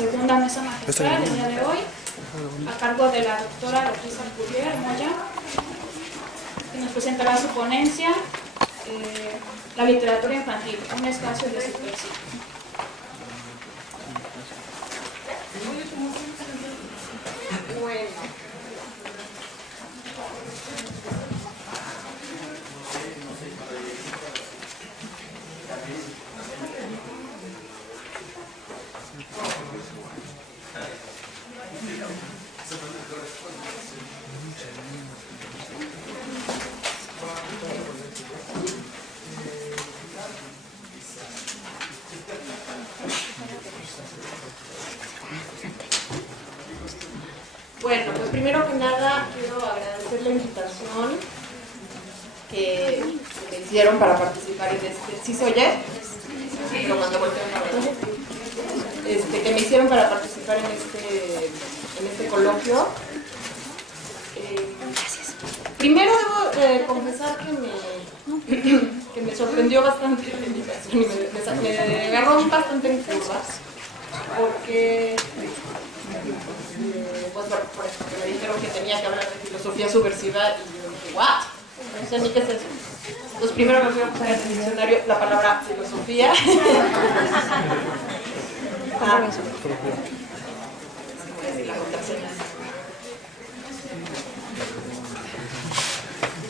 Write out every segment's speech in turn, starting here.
segunda mesa magistral el día de hoy, a cargo de la doctora Beatriz Alcurier Moya, que nos presentará su ponencia, La literatura infantil, un espacio de subversión. Bueno. Bueno, pues primero que nada quiero agradecer la invitación que me hicieron para participar en este... ¿Sí se oye? Pero cuando volteo no, ¿verdad? Que me hicieron para participar en este coloquio. Primero debo confesar que me sorprendió bastante la invitación y me agarró bastante en curvas, porque pues por eso me dijeron que tenía que hablar de filosofía subversiva y yo dije, ¿what? No sé ni qué es eso. Entonces primero me fui a buscar en el diccionario la palabra filosofía. La contraseña.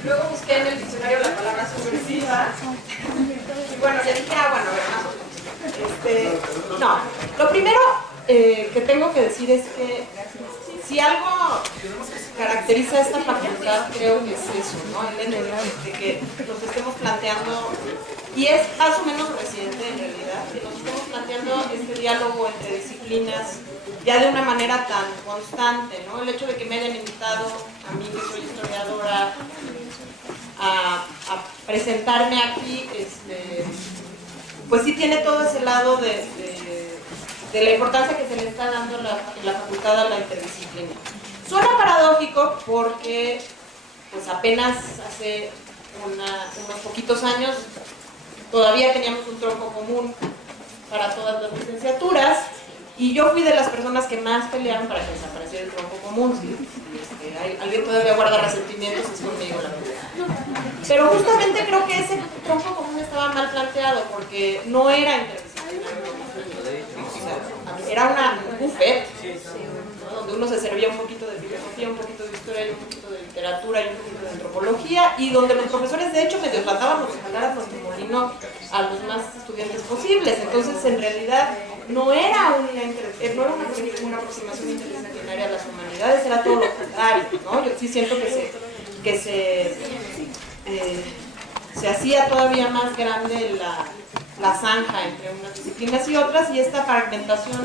Luego busqué en el diccionario la palabra subversiva. Y bueno, ya dije, bueno, a ver, más o menos. No, lo primero que tengo que decir es que si algo caracteriza a esta facultad, creo que es eso, ¿no? El hecho de que nos estemos planteando, y es más o menos reciente en realidad, que nos estemos planteando este diálogo entre disciplinas ya de una manera tan constante, ¿no? El hecho de que me hayan invitado a mí, que soy historiadora, a presentarme aquí, pues sí tiene todo ese lado de la importancia que se le está dando en la facultad a la interdisciplina. Suena paradójico porque pues apenas hace unos poquitos años todavía teníamos un tronco común para todas las licenciaturas y yo fui de las personas que más pelearon para que desapareciera el tronco común. Si alguien todavía guarda resentimientos, es conmigo la verdad. Pero justamente creo que ese tronco común estaba mal planteado porque no era interdisciplinario. Era un buffet, ¿no? Donde uno se servía un poquito de filosofía, un poquito de historia, y un poquito de literatura y un poquito de antropología, y donde los profesores de hecho medio tratábamos de jalar a nuestro molino a los más estudiantes posibles. Entonces en realidad no era una aproximación interdisciplinaria a las humanidades, era todo lo contrario, ¿no? Yo sí siento que se hacía todavía más grande la zanja entre unas disciplinas y otras, y esta fragmentación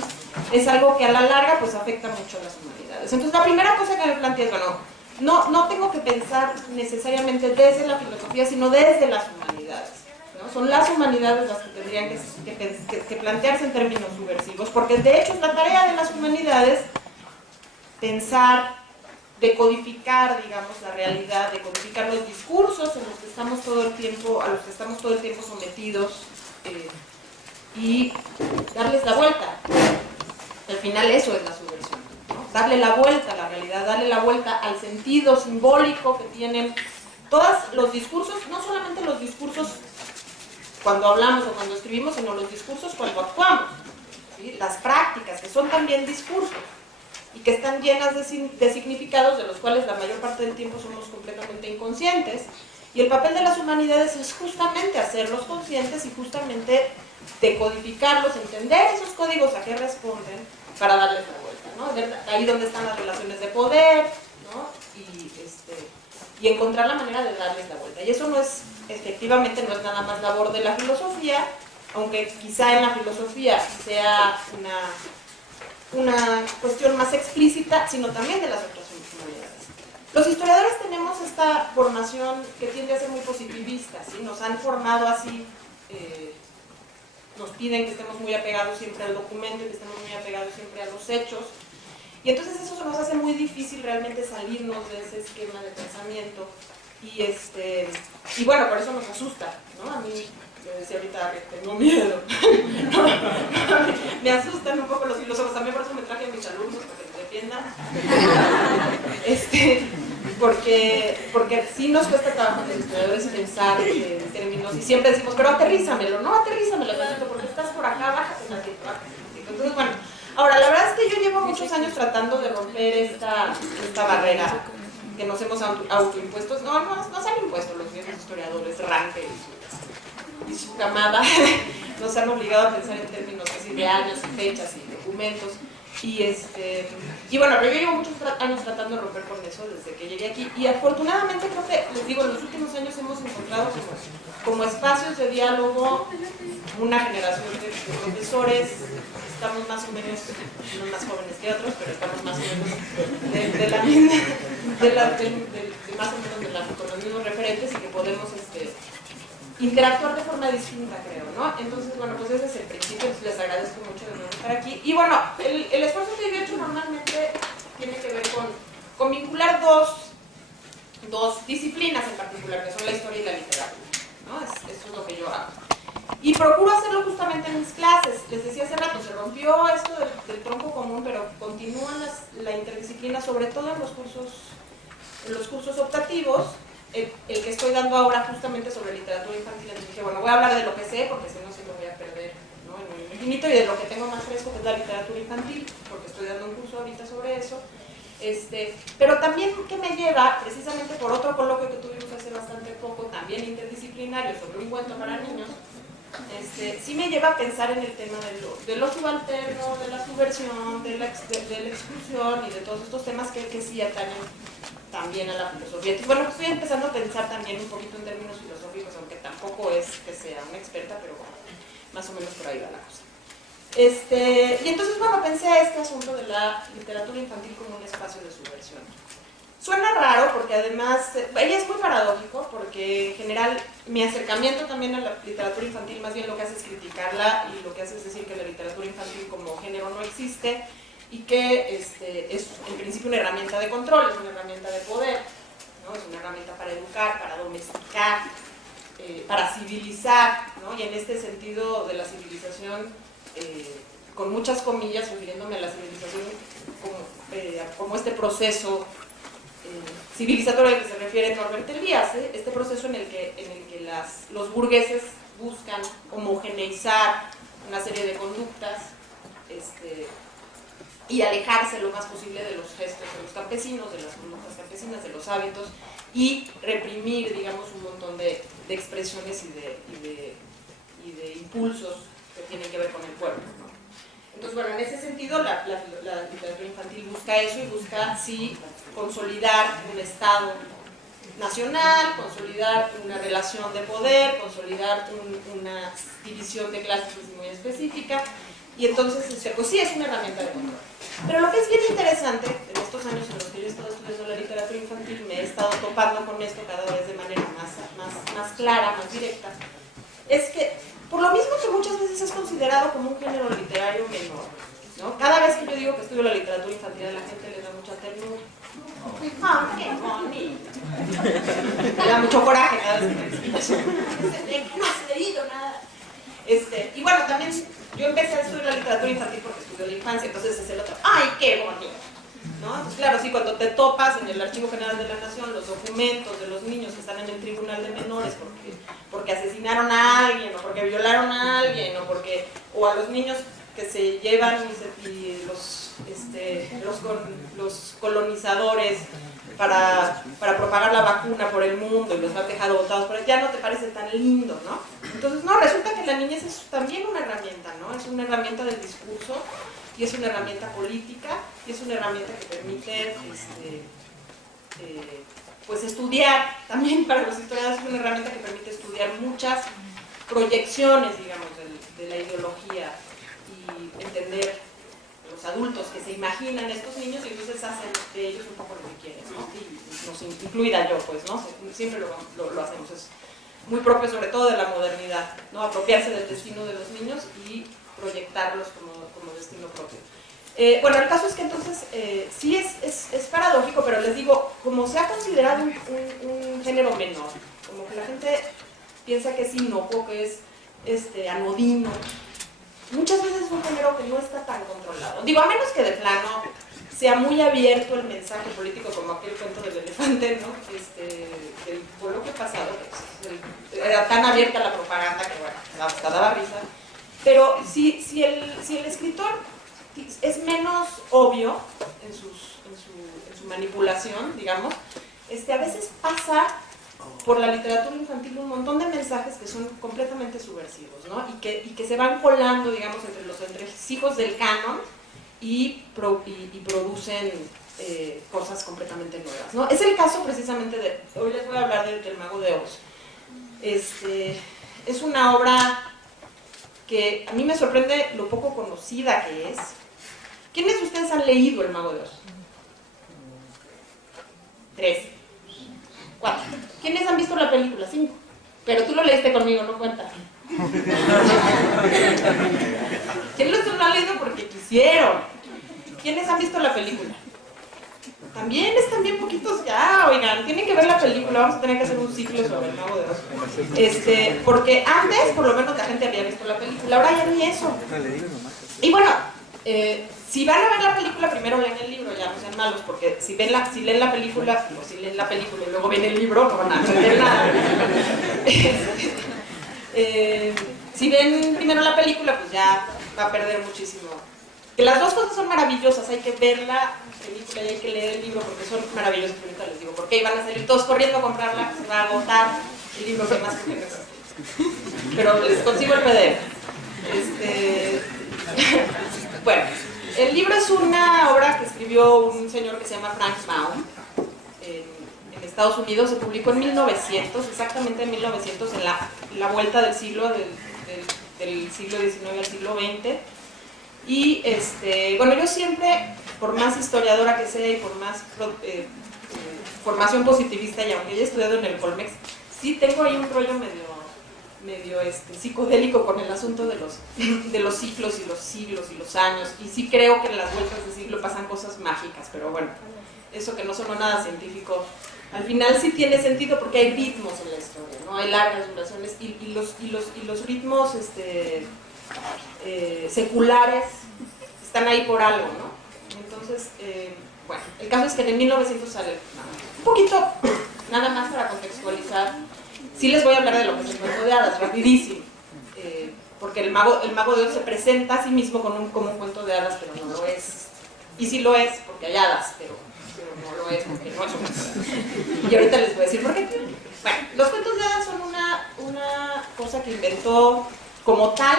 es algo que a la larga pues afecta mucho a las humanidades. Entonces la primera cosa que me planteé es, bueno, no tengo que pensar necesariamente desde la filosofía, sino desde las humanidades, ¿no? Son las humanidades las que tendrían que plantearse en términos subversivos, porque de hecho es la tarea de las humanidades pensar, decodificar, digamos, la realidad, decodificar los discursos en los que estamos todo el tiempo, a los que estamos todo el tiempo sometidos, y darles la vuelta. Al final eso es la subversión, ¿no? Darle la vuelta a la realidad, darle la vuelta al sentido simbólico que tienen todos los discursos, no solamente los discursos cuando hablamos o cuando escribimos, sino los discursos cuando actuamos, ¿sí? Las prácticas, que son también discursos y que están llenas de significados de los cuales la mayor parte del tiempo somos completamente inconscientes. Y el papel de las humanidades es justamente hacerlos conscientes y justamente decodificarlos, entender esos códigos a qué responden para darles la vuelta, ¿no? Ver ahí donde están las relaciones de poder, ¿no? Y encontrar la manera de darles la vuelta. Y eso efectivamente no es nada más labor de la filosofía, aunque quizá en la filosofía sea una cuestión más explícita, sino también de las otras humanidades. Los historiadores tenemos esta formación que tiende a ser muy positivista, ¿sí? Nos han formado así, nos piden que estemos muy apegados siempre al documento, que estemos muy apegados siempre a los hechos, y entonces eso nos hace muy difícil realmente salirnos de ese esquema de pensamiento, y bueno, por eso nos asusta, ¿no? A mí me decía ahorita que tengo miedo. Me asustan un poco los filósofos, también por eso me traje a mis alumnos para que me defiendan. Porque sí nos cuesta trabajo a los historiadores pensar en términos, y siempre decimos, pero aterrízamelo, no aterrízamelo, porque estás por acá, bájate tantito, bájate tantito. Entonces, bueno, ahora la verdad es que yo llevo muchos años tratando de romper esta barrera que nos hemos autoimpuestos, no se han impuesto los viejos historiadores, Ranke y su camada, nos han obligado a pensar en términos así de años y fechas y documentos. Y bueno, pero yo llevo muchos años tratando de romper con eso desde que llegué aquí, y afortunadamente creo que, les digo, en los últimos años hemos encontrado como espacios de diálogo una generación de profesores. Estamos más o menos, no más jóvenes que otros, pero estamos más o menos con los mismos referentes, y que podemos interactuar de forma distinta, creo, ¿no? Entonces, bueno, pues ese es el principio, les agradezco mucho de nuevo estar aquí. Y bueno, el esfuerzo que yo he hecho normalmente tiene que ver con vincular dos disciplinas en particular, que son la historia y la literatura, ¿no? Eso es lo que yo hago. Y procuro hacerlo justamente en mis clases. Les decía hace rato, se rompió esto del tronco común, pero continúa la interdisciplina, sobre todo en los cursos optativos. El que estoy dando ahora justamente sobre literatura infantil, entonces dije, bueno, voy a hablar de lo que sé, porque si no, se lo voy a perder, ¿no? En el infinito, y de lo que tengo más fresco, que es la literatura infantil, porque estoy dando un curso ahorita sobre eso. Pero también que me lleva, precisamente por otro coloquio que tuvimos hace bastante poco, también interdisciplinario, sobre un cuento para niños, sí me lleva a pensar en el tema de lo subalterno, de la subversión, de la exclusión y de todos estos temas que sí atañen también a la filosofía. Entonces, bueno, estoy empezando a pensar también un poquito en términos filosóficos, aunque tampoco es que sea una experta, pero bueno, más o menos por ahí va la cosa. Y entonces, bueno, pensé a este asunto de la literatura infantil como un espacio de subversión. Suena raro porque además, ella es muy paradójico, porque en general mi acercamiento también a la literatura infantil más bien lo que hace es criticarla, y lo que hace es decir que la literatura infantil como género no existe, y que es en principio una herramienta de control, es una herramienta de poder, ¿no? Es una herramienta para educar, para domesticar, para civilizar, ¿no? Y en este sentido de la civilización, con muchas comillas, refiriéndome a la civilización como este proceso civilizatorio al que se refiere Norbert Elias, este proceso en el que los burgueses buscan homogeneizar una serie de conductas, y alejarse lo más posible de los gestos de los campesinos, de las conductas campesinas, de los hábitos, y reprimir, digamos, un montón de expresiones y de impulsos que tienen que ver con el pueblo, ¿no? Entonces, bueno, en ese sentido, la literatura infantil busca eso, y busca, sí, consolidar un Estado nacional, consolidar una relación de poder, consolidar una división de clases muy específica, y entonces, pues sí, es una herramienta de control. Pero lo que es bien interesante, en estos años en los que yo he estado estudiando la literatura infantil, me he estado topando con esto cada vez de manera más clara, más directa, es que, por lo mismo que muchas veces es considerado como un género literario menor, ¿no? Cada vez que yo digo que estudio la literatura infantil, a la gente le da mucha ternura. ¡Ah, qué bonito! Me da mucho coraje cada vez que me explico eso. No has leído nada. Y bueno, también yo empecé a estudiar la literatura infantil porque estudió la infancia, entonces es el otro, ¡ay, qué bonito! ¿No? Entonces, claro, sí, cuando te topas en el Archivo General de la Nación los documentos de los niños que están en el Tribunal de Menores porque asesinaron a alguien, o porque violaron a alguien, o a los niños que se llevan los colonizadores para propagar la vacuna por el mundo y los han dejado botados por ahí, ya no te parece tan lindo, ¿no? Entonces, no, resulta que la niñez es también una herramienta, ¿no? Es una herramienta del discurso, y es una herramienta política, y es una herramienta que permite pues estudiar, también para los historiadores es una herramienta que permite estudiar muchas proyecciones, digamos, de la ideología, y entender los adultos que se imaginan estos niños, y entonces hacen de ellos un poco lo que quieren, ¿no? Y incluida yo, pues, ¿no? Siempre lo hacemos, es muy propio sobre todo de la modernidad, ¿no? Apropiarse del destino de los niños y proyectarlos como destino propio. Bueno, el caso es que entonces sí es paradójico, pero les digo, como se ha considerado un género menor, como que la gente piensa que es inocuo, que es anodino. Muchas veces es un género que no está tan controlado. Digo, a menos que de plano sea muy abierto el mensaje político, como aquel cuento del elefante, ¿no? Del coloquio pasado, que era tan abierta la propaganda que, bueno, hasta daba risa. Pero si el escritor es menos obvio en su manipulación, digamos, a veces pasa por la literatura infantil un montón de mensajes que son completamente subversivos, ¿no? Y que se van colando, digamos, entre los entresijos del canon y producen cosas completamente nuevas, ¿no? Es el caso precisamente hoy les voy a hablar del Mago de Oz. Es una obra que a mí me sorprende lo poco conocida que es. ¿Quiénes de ustedes han leído El Mago de Oz? 3, 4. ¿Quiénes han visto la película? 5. Pero tú lo leíste conmigo, no cuenta. ¿Quiénes lo han leído porque quisieron? ¿Quiénes han visto la película? También están bien poquitos ya, oigan, tienen que ver la película, vamos a tener que hacer un ciclo sobre El Mago de Oz. Porque antes, por lo menos, la gente había visto la película, ahora ya ni eso. Y bueno, si van a ver la película, primero leen el libro, ya no sean malos, porque si leen la película, o si leen la película y luego ven el libro, no van a entender nada. Si ven primero la película, pues ya va a perder muchísimo. Que las dos cosas son maravillosas, hay que ver la película y hay que leer el libro porque son maravillosas, pero ahorita les digo, porque van a salir todos corriendo a comprarla, se va a agotar el libro que más que no existe. Pero les consigo el PDF. Bueno, el libro es una obra que escribió un señor que se llama Frank Baum en Estados Unidos. Se publicó en 1900, exactamente en 1900, en la vuelta del siglo, del siglo XIX al siglo XX. Y bueno, yo siempre, por más historiadora que sea y por más formación positivista, y aunque haya estudiado en el Colmex, sí tengo ahí un rollo medio psicodélico con el asunto de los ciclos y los siglos y los años, y sí creo que en las vueltas de siglo pasan cosas mágicas, pero bueno, eso que no sonó nada científico, al final sí tiene sentido porque hay ritmos en la historia, ¿no? Hay largas duraciones y los ritmos seculares están ahí por algo, ¿no? Entonces, bueno, el caso es que en 1900 sale un poquito, nada más para contextualizar. Sí les voy a hablar de lo que es el cuento de hadas, rapidísimo, porque el mago de Oz se presenta a sí mismo como un cuento de hadas, pero no lo es. Y sí lo es, porque hay hadas, pero no lo es, porque no es un cuento de hadas. Y ahorita les voy a decir por qué. Bueno, los cuentos de hadas son una cosa que inventó como tal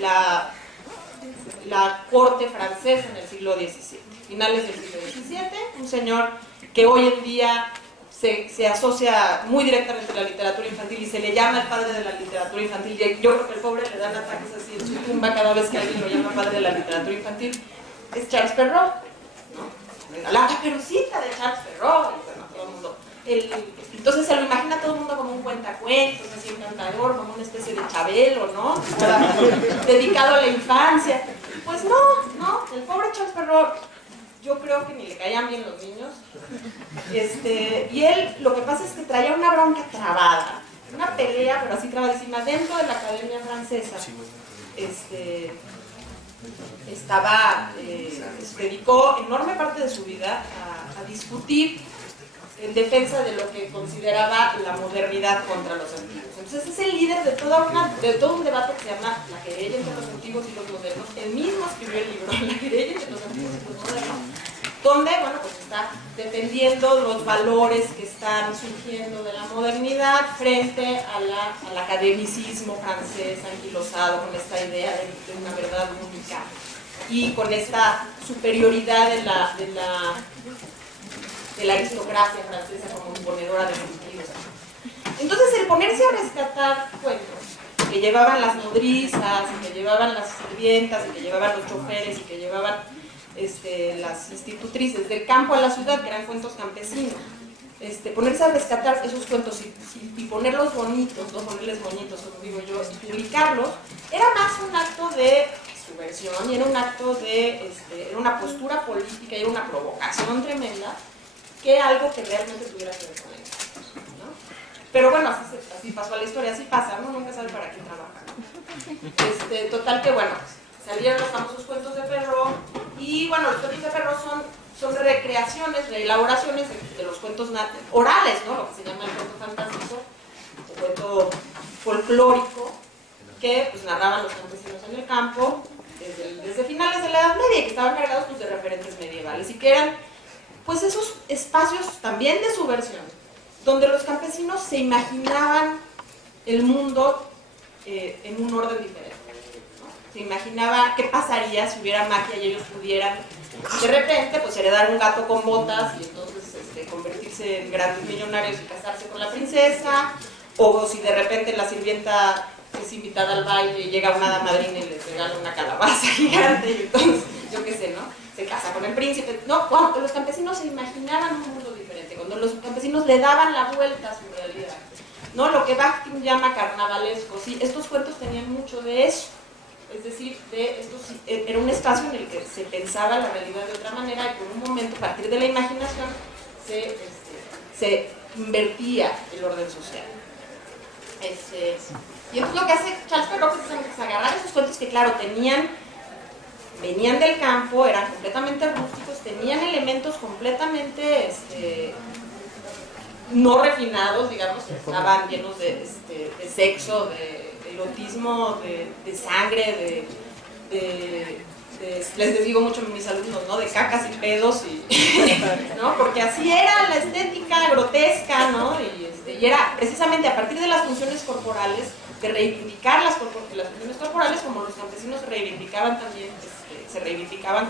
la corte francesa en el siglo XVII, finales del siglo XVII, un señor que hoy en día se asocia muy directamente a la literatura infantil y se le llama el padre de la literatura infantil. Yo creo que el pobre le dan ataques así en su tumba cada vez que alguien lo llama padre de la literatura infantil. Es Charles Perrault, ¿no? La Caperucita de Charles Perrault, y bueno, todo el mundo. Entonces se lo imagina todo el mundo como un cuentacuentos, así encantador, como una especie de Chabelo, ¿no? Dedicado a la infancia. Pues no, el pobre Charles Perrault, yo creo que ni le caían bien los niños. Y él, lo que pasa es que traía una bronca trabada, una pelea, pero así trabadísima, dentro de la Academia Francesa. Dedicó enorme parte de su vida a discutir en defensa de lo que consideraba la modernidad contra los antiguos. Entonces es el líder de todo un debate que se llama La querella entre los antiguos y los modernos. Él mismo escribió el libro La querella entre los antiguos y los modernos, donde, bueno, pues está defendiendo los valores que están surgiendo de la modernidad frente al academicismo francés anquilosado, con esta idea de una verdad única y con esta superioridad de la aristocracia francesa como imponedora de sentidos. Entonces, el ponerse a rescatar cuentos que llevaban las nodrizas, y que llevaban las sirvientas, y que llevaban los choferes, y que llevaban las institutrices del campo a la ciudad, que eran cuentos campesinos, ponerse a rescatar esos cuentos y ponerlos bonitos, no ponerles bonitos, como digo yo, y publicarlos, era más un acto de subversión, y era un acto de, era una postura política, y era una provocación tremenda, que algo que realmente tuviera que ver con él, ¿no? pero bueno, así pasó a la historia, así pasa, ¿no? Nunca sabe para quién trabaja, ¿no? Total que bueno, salieron los famosos cuentos de Perrault, y bueno, los cuentos de Perrault son recreaciones, reelaboraciones de los cuentos orales, ¿no? Lo que se llama el cuento fantástico, o cuento folclórico, que pues narraban los campesinos en el campo, desde finales de la Edad Media, que estaban cargados pues, de referentes medievales, y que eran pues esos espacios también de subversión, donde los campesinos se imaginaban el mundo en un orden diferente, ¿no? Se imaginaba qué pasaría si hubiera magia y ellos pudieran de repente pues heredar un gato con botas y entonces convertirse en grandes millonarios y casarse con la princesa, o si de repente la sirvienta es invitada al baile y llega una hada madrina y le regala una calabaza gigante y entonces, yo qué sé, ¿no? Se casa con el príncipe. No, cuando los campesinos se imaginaban un mundo diferente, cuando los campesinos le daban la vuelta a su realidad, ¿no? Lo que Bakhtin llama carnavalesco, ¿sí? Estos cuentos tenían mucho de eso, es decir, era un espacio en el que se pensaba la realidad de otra manera y por un momento, a partir de la imaginación, se invertía el orden social. Y entonces lo que hace Charles Perrault es agarrar esos cuentos que, claro, venían del campo, eran completamente rústicos, tenían elementos completamente no refinados, digamos, estaban llenos de sexo, de erotismo, de sangre, les digo mucho a mis alumnos, ¿no? De cacas y pedos, ¿no? Porque así era la estética grotesca, ¿no? Y era precisamente a partir de las funciones corporales, de reivindicar las funciones corporales, como los campesinos se reivindicaban también, se reivindicaban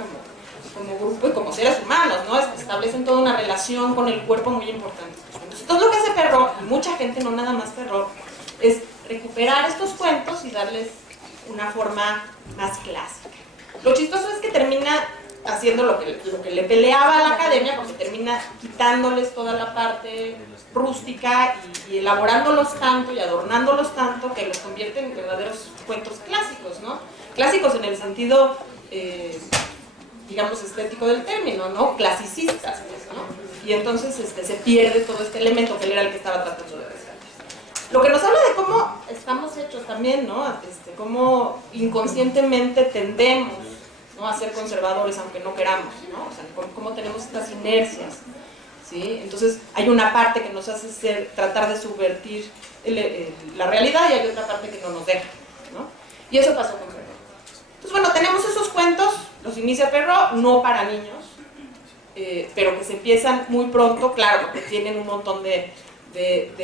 como grupo y como seres humanos, ¿no? Establecen toda una relación con el cuerpo muy importante. Entonces, todo lo que hace Perrault, y mucha gente, no nada más Perrault, es recuperar estos cuentos y darles una forma más clásica. Lo chistoso es que termina haciendo lo que le peleaba a la academia, porque termina quitándoles toda la parte rústica y elaborándolos tanto y adornándolos tanto que los convierte en verdaderos cuentos clásicos, ¿no? Clásicos en el sentido, digamos, estético del término, ¿no? Clasicistas, pues, ¿no? Y entonces se pierde todo este elemento que él era el que estaba tratando de rescatar. Lo que nos habla de cómo estamos hechos también, ¿no? Cómo inconscientemente tendemos, ¿no? A ser conservadores aunque no queramos, ¿no? O sea, cómo tenemos estas inercias, ¿sí? Entonces hay una parte que nos hace tratar de subvertir la realidad y hay otra parte que no nos deja, ¿no? Y eso pasó con Perrault. Entonces, bueno, tenemos esos cuentos, los inicia Perrault, no para niños, pero que se empiezan muy pronto, claro, porque tienen un montón de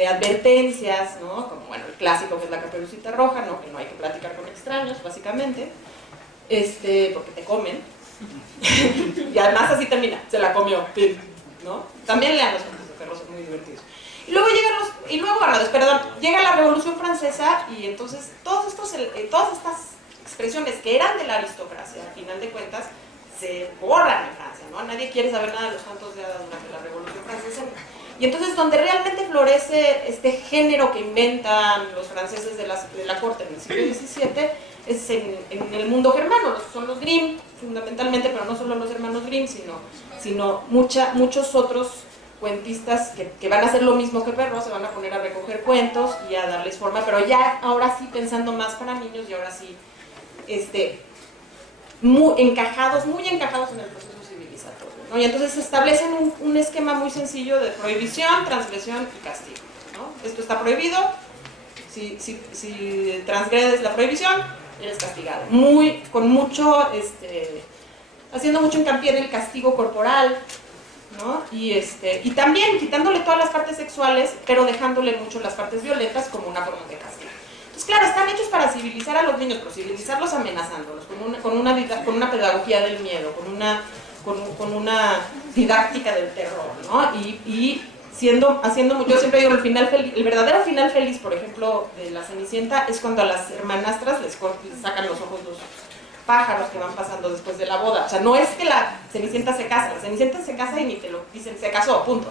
advertencias, ¿no? Como, bueno, el clásico que es la Caperucita Roja, ¿no? Que no hay que platicar con extraños, básicamente, porque te comen. Y además así termina, se la comió, ¿no? También lean los cuentos de Perrault, son muy divertidos. Y luego llega la Revolución Francesa y entonces todas estas expresiones que eran de la aristocracia, al final de cuentas, se borran en Francia, ¿no? Nadie quiere saber nada de los cuentos de hadas durante la Revolución Francesa. Y entonces donde realmente florece este género que inventan los franceses de la corte en el siglo XVII es en el mundo germano, son los Grimm fundamentalmente, pero no solo los hermanos Grimm, sino muchos otros cuentistas que van a hacer lo mismo que Perrault, se van a poner a recoger cuentos y a darles forma, pero ya ahora sí pensando más para niños y ahora sí muy encajados en el proceso civilizatorio, ¿no? Y entonces establecen un esquema muy sencillo de prohibición, transgresión y castigo, ¿no? Esto está prohibido, si transgredes la prohibición, eres castigado. Haciendo mucho hincapié en el castigo corporal, ¿no? Y también quitándole todas las partes sexuales, pero dejándole mucho las partes violentas como una forma de castigo. Entonces, claro, están hechos para civilizar a los niños, pero civilizarlos amenazándolos, con una pedagogía del miedo, con una didáctica del terror, ¿no? Y yo siempre digo, el verdadero final feliz, por ejemplo, de la Cenicienta, es cuando a las hermanastras les sacan los ojos los pájaros que van pasando después de la boda. O sea, no es que la Cenicienta se casa, la Cenicienta se casa y ni te lo dicen, se casó, punto.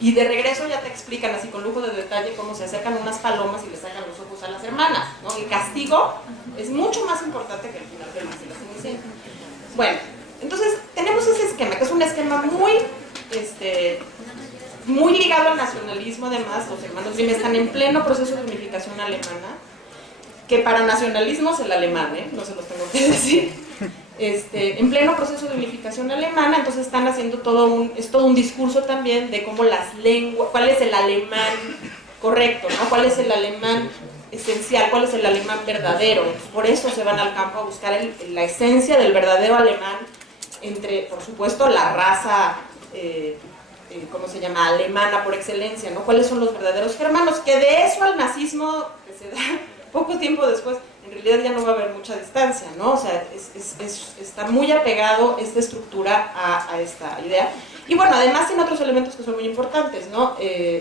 Y de regreso ya te explican así con lujo de detalle cómo se acercan unas palomas y le sacan los ojos a las hermanas, ¿no? El castigo es mucho más importante que el final feliz de la Cenicienta. Bueno, entonces tenemos ese esquema, que es un esquema muy muy ligado al nacionalismo además. Los hermanos Grimm están en pleno proceso de unificación alemana, que para nacionalismo es el alemán, no se los tengo que decir, en pleno proceso de unificación alemana. Entonces están haciendo todo un discurso también de cómo las lenguas, cuál es el alemán correcto, ¿no? Cuál es el alemán esencial, cuál es el alemán verdadero. Entonces, por eso se van al campo a buscar la esencia del verdadero alemán entre, por supuesto, la raza, ¿cómo se llama?, alemana por excelencia, ¿no? ¿Cuáles son los verdaderos germanos? Que de eso al nazismo, que se da poco tiempo después, en realidad ya no va a haber mucha distancia, ¿no? O sea, está muy apegado esta estructura a esta idea. Y bueno, además tiene otros elementos que son muy importantes, ¿no?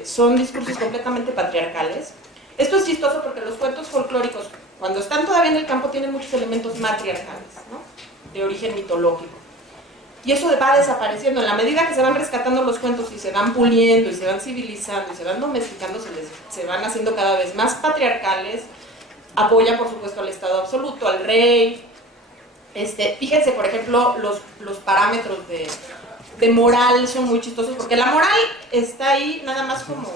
Son discursos completamente patriarcales. Esto es chistoso porque los cuentos folclóricos, cuando están todavía en el campo, tienen muchos elementos matriarcales, ¿no? De origen mitológico. Y eso va desapareciendo. En la medida que se van rescatando los cuentos y se van puliendo y se van civilizando y se van domesticando, se van haciendo cada vez más patriarcales. Apoya, por supuesto, al Estado absoluto, al rey. Fíjense, por ejemplo, los parámetros de moral son muy chistosos, porque la moral está ahí nada más como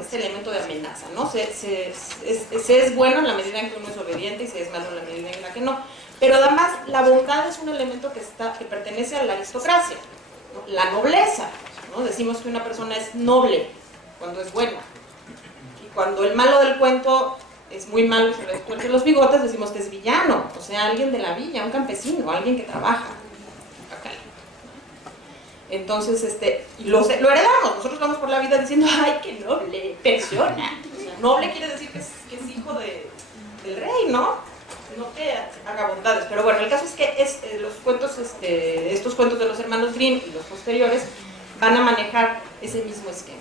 este elemento de amenaza, ¿no? Se es bueno en la medida en que uno es obediente y se es malo en la medida en la que no. Pero además la bondad es un elemento que pertenece a la aristocracia, ¿no? La nobleza, ¿no? Decimos que una persona es noble cuando es buena. Y cuando el malo del cuento es muy malo y se le tuerce los bigotes, decimos que es villano, o sea, alguien de la villa, un campesino, alguien que trabaja. Entonces, y lo heredamos. Nosotros vamos por la vida diciendo, ¡ay, qué noble persona! O sea, noble quiere decir que es hijo del rey, ¿no? No que haga bondades. Pero bueno, el caso es que los cuentos, estos cuentos de los hermanos Grimm y los posteriores van a manejar ese mismo esquema.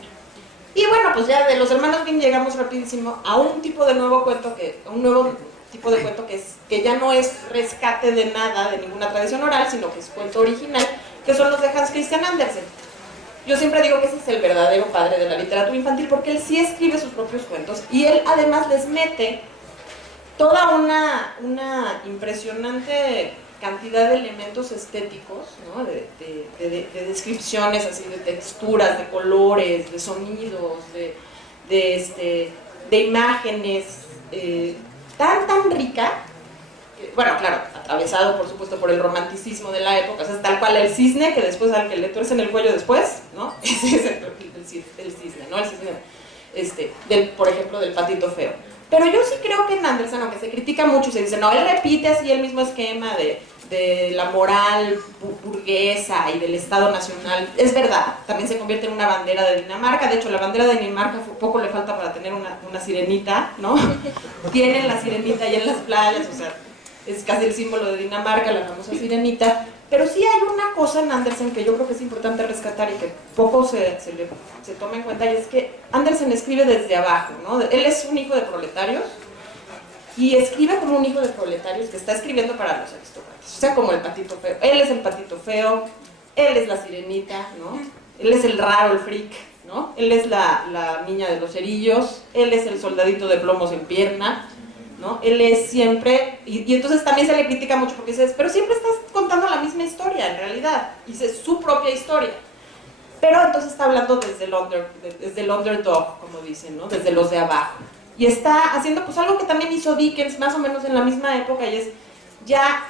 Y bueno, pues ya de los hermanos Grimm llegamos rapidísimo a un tipo de nuevo cuento, un nuevo tipo de cuento que ya no es rescate de nada, de ninguna tradición oral, sino que es cuento original, que son los de Hans Christian Andersen. Yo siempre digo que ese es el verdadero padre de la literatura infantil, porque él sí escribe sus propios cuentos y él además les mete toda una impresionante cantidad de elementos estéticos, ¿no? de descripciones así, de texturas, de colores, de sonidos, de imágenes, tan rica. Bueno, claro, atravesado por supuesto por el romanticismo de la época, o sea, tal cual el cisne, que después al que le tuercen el cuello después, ¿no? Ese es el cisne, ¿no? El cisne, por ejemplo, del Patito Feo. Pero yo sí creo que en Andersen, aunque se critica mucho y se dice, no, él repite así el mismo esquema de la moral burguesa y del Estado nacional, es verdad, también se convierte en una bandera de Dinamarca. De hecho, la bandera de Dinamarca poco le falta para tener una sirenita, ¿no? Tienen la sirenita ahí en las playas, o sea, es casi el símbolo de Dinamarca, la famosa sirenita. Pero sí hay una cosa en Andersen que yo creo que es importante rescatar y que poco se toma en cuenta, y es que Andersen escribe desde abajo, ¿no? Él es un hijo de proletarios y escribe como un hijo de proletarios que está escribiendo para los aristócratas, o sea, como el Patito Feo. Él es el Patito Feo, él es la sirenita, ¿no? Él es el raro, el freak, ¿no? Él es la niña de los cerillos, él es el soldadito de plomos en pierna, ¿no? Él es siempre, y entonces también se le critica mucho porque dices, pero siempre estás contando la misma historia en realidad, dice su propia historia, pero entonces está hablando desde el underdog, como dicen, ¿no? Desde los de abajo, y está haciendo pues algo que también hizo Dickens más o menos en la misma época, y es ya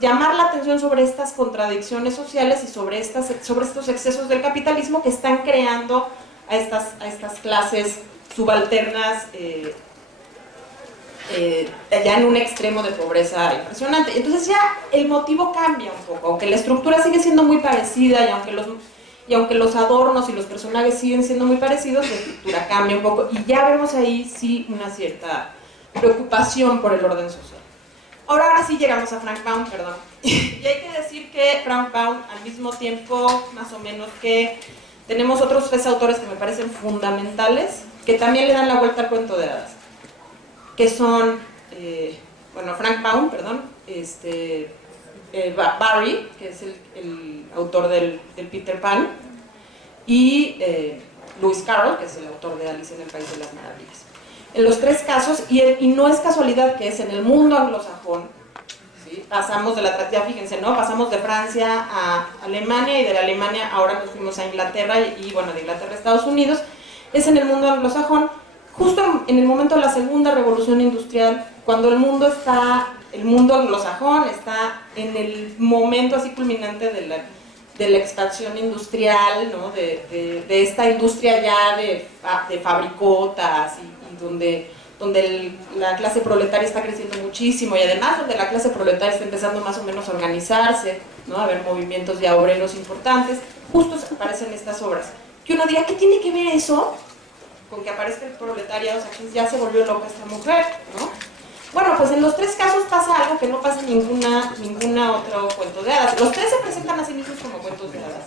llamar la atención sobre estas contradicciones sociales y sobre estos excesos del capitalismo que están creando a estas clases subalternas, ya en un extremo de pobreza impresionante. Entonces ya el motivo cambia un poco, aunque la estructura sigue siendo muy parecida y aunque los adornos y los personajes siguen siendo muy parecidos, la estructura cambia un poco y ya vemos ahí sí una cierta preocupación por el orden social. Ahora sí llegamos a Frank Baum, perdón. Y hay que decir que Frank Baum, al mismo tiempo, más o menos, que tenemos otros tres autores que me parecen fundamentales, que también le dan la vuelta al cuento de hadas, que son, Frank Baum, perdón, Barrie, que es el autor del Peter Pan, y Lewis Carroll, que es el autor de Alicia en el País de las Maravillas. En los tres casos, y no es casualidad que es en el mundo anglosajón, ¿sí? ¿sí? Pasamos de ya fíjense, ¿no? Pasamos de Francia a Alemania y de Alemania ahora nos fuimos a Inglaterra y bueno, de Inglaterra a Estados Unidos. Es en el mundo anglosajón, justo en el momento de la segunda revolución industrial, cuando el mundo anglosajón está en el momento así culminante de la expansión industrial, ¿no? de esta industria ya de fabricotas y donde la clase proletaria está creciendo muchísimo y además donde la clase proletaria está empezando más o menos a organizarse, ¿no? A haber movimientos ya obreros importantes, justo aparecen estas obras. Que uno dirá, ¿qué tiene que ver eso con que aparezca el proletariado? O sea, que ya se volvió loca esta mujer, ¿no? Bueno, pues en los tres casos pasa algo que no pasa en ninguna otro cuento de hadas. Los tres se presentan a sí mismos como cuentos de hadas.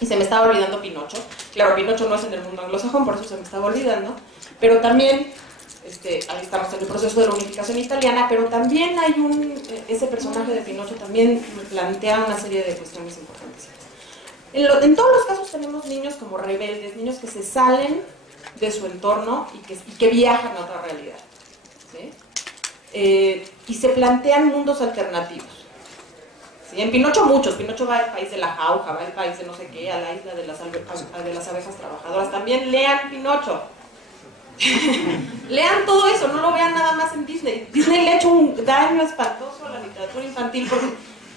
Y se me estaba olvidando Pinocho. Claro, Pinocho no es en el mundo anglosajón, por eso se me estaba olvidando. Pero también, ahí estamos en el proceso de la unificación italiana, pero también hay ese personaje de Pinocho también plantea una serie de cuestiones importantes. En todos los casos tenemos niños como rebeldes, niños que se salen de su entorno y que viajan a otra realidad, ¿sí? Y se plantean mundos alternativos. ¿Sí? En Pinocho Pinocho va al país de la jauja, va al país de no sé qué, a la isla de las abejas trabajadoras. También lean Pinocho. Lean todo eso, no lo vean nada más en Disney. Disney le ha hecho un daño espantoso a la literatura infantil porque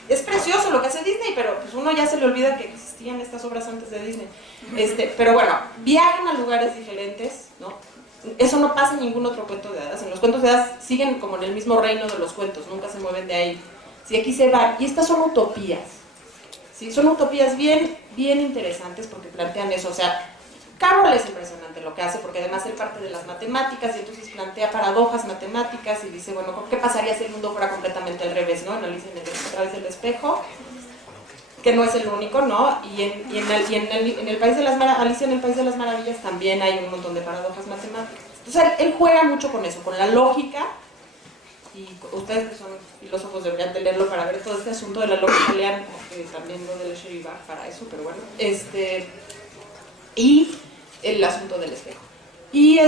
es precioso lo que hace Disney, pero pues uno ya se le olvida que existían estas obras antes de Disney. Pero bueno, viajan a lugares diferentes, ¿no? Eso no pasa en ningún otro cuento de hadas. En los cuentos de hadas siguen como en el mismo reino de los cuentos, nunca se mueven de ahí. Sí, aquí se van, y estas son utopías. ¿Sí? Son utopías bien interesantes porque plantean eso. O sea, Carroll es impresionante lo que hace, porque además él parte de las matemáticas y entonces plantea paradojas matemáticas y dice, bueno, ¿qué pasaría si el mundo fuera completamente al revés, ¿no? En Alicia a través del espejo, que no es el único, ¿no? En el país de Alicia en el País de las Maravillas también hay un montón de paradojas matemáticas. Entonces él juega mucho con eso, con la lógica, y ustedes que son filósofos deberían de leerlo para ver todo este asunto de la lógica, lean también lo de Sherry Bach para eso, pero bueno, y el asunto del espejo. ¿Y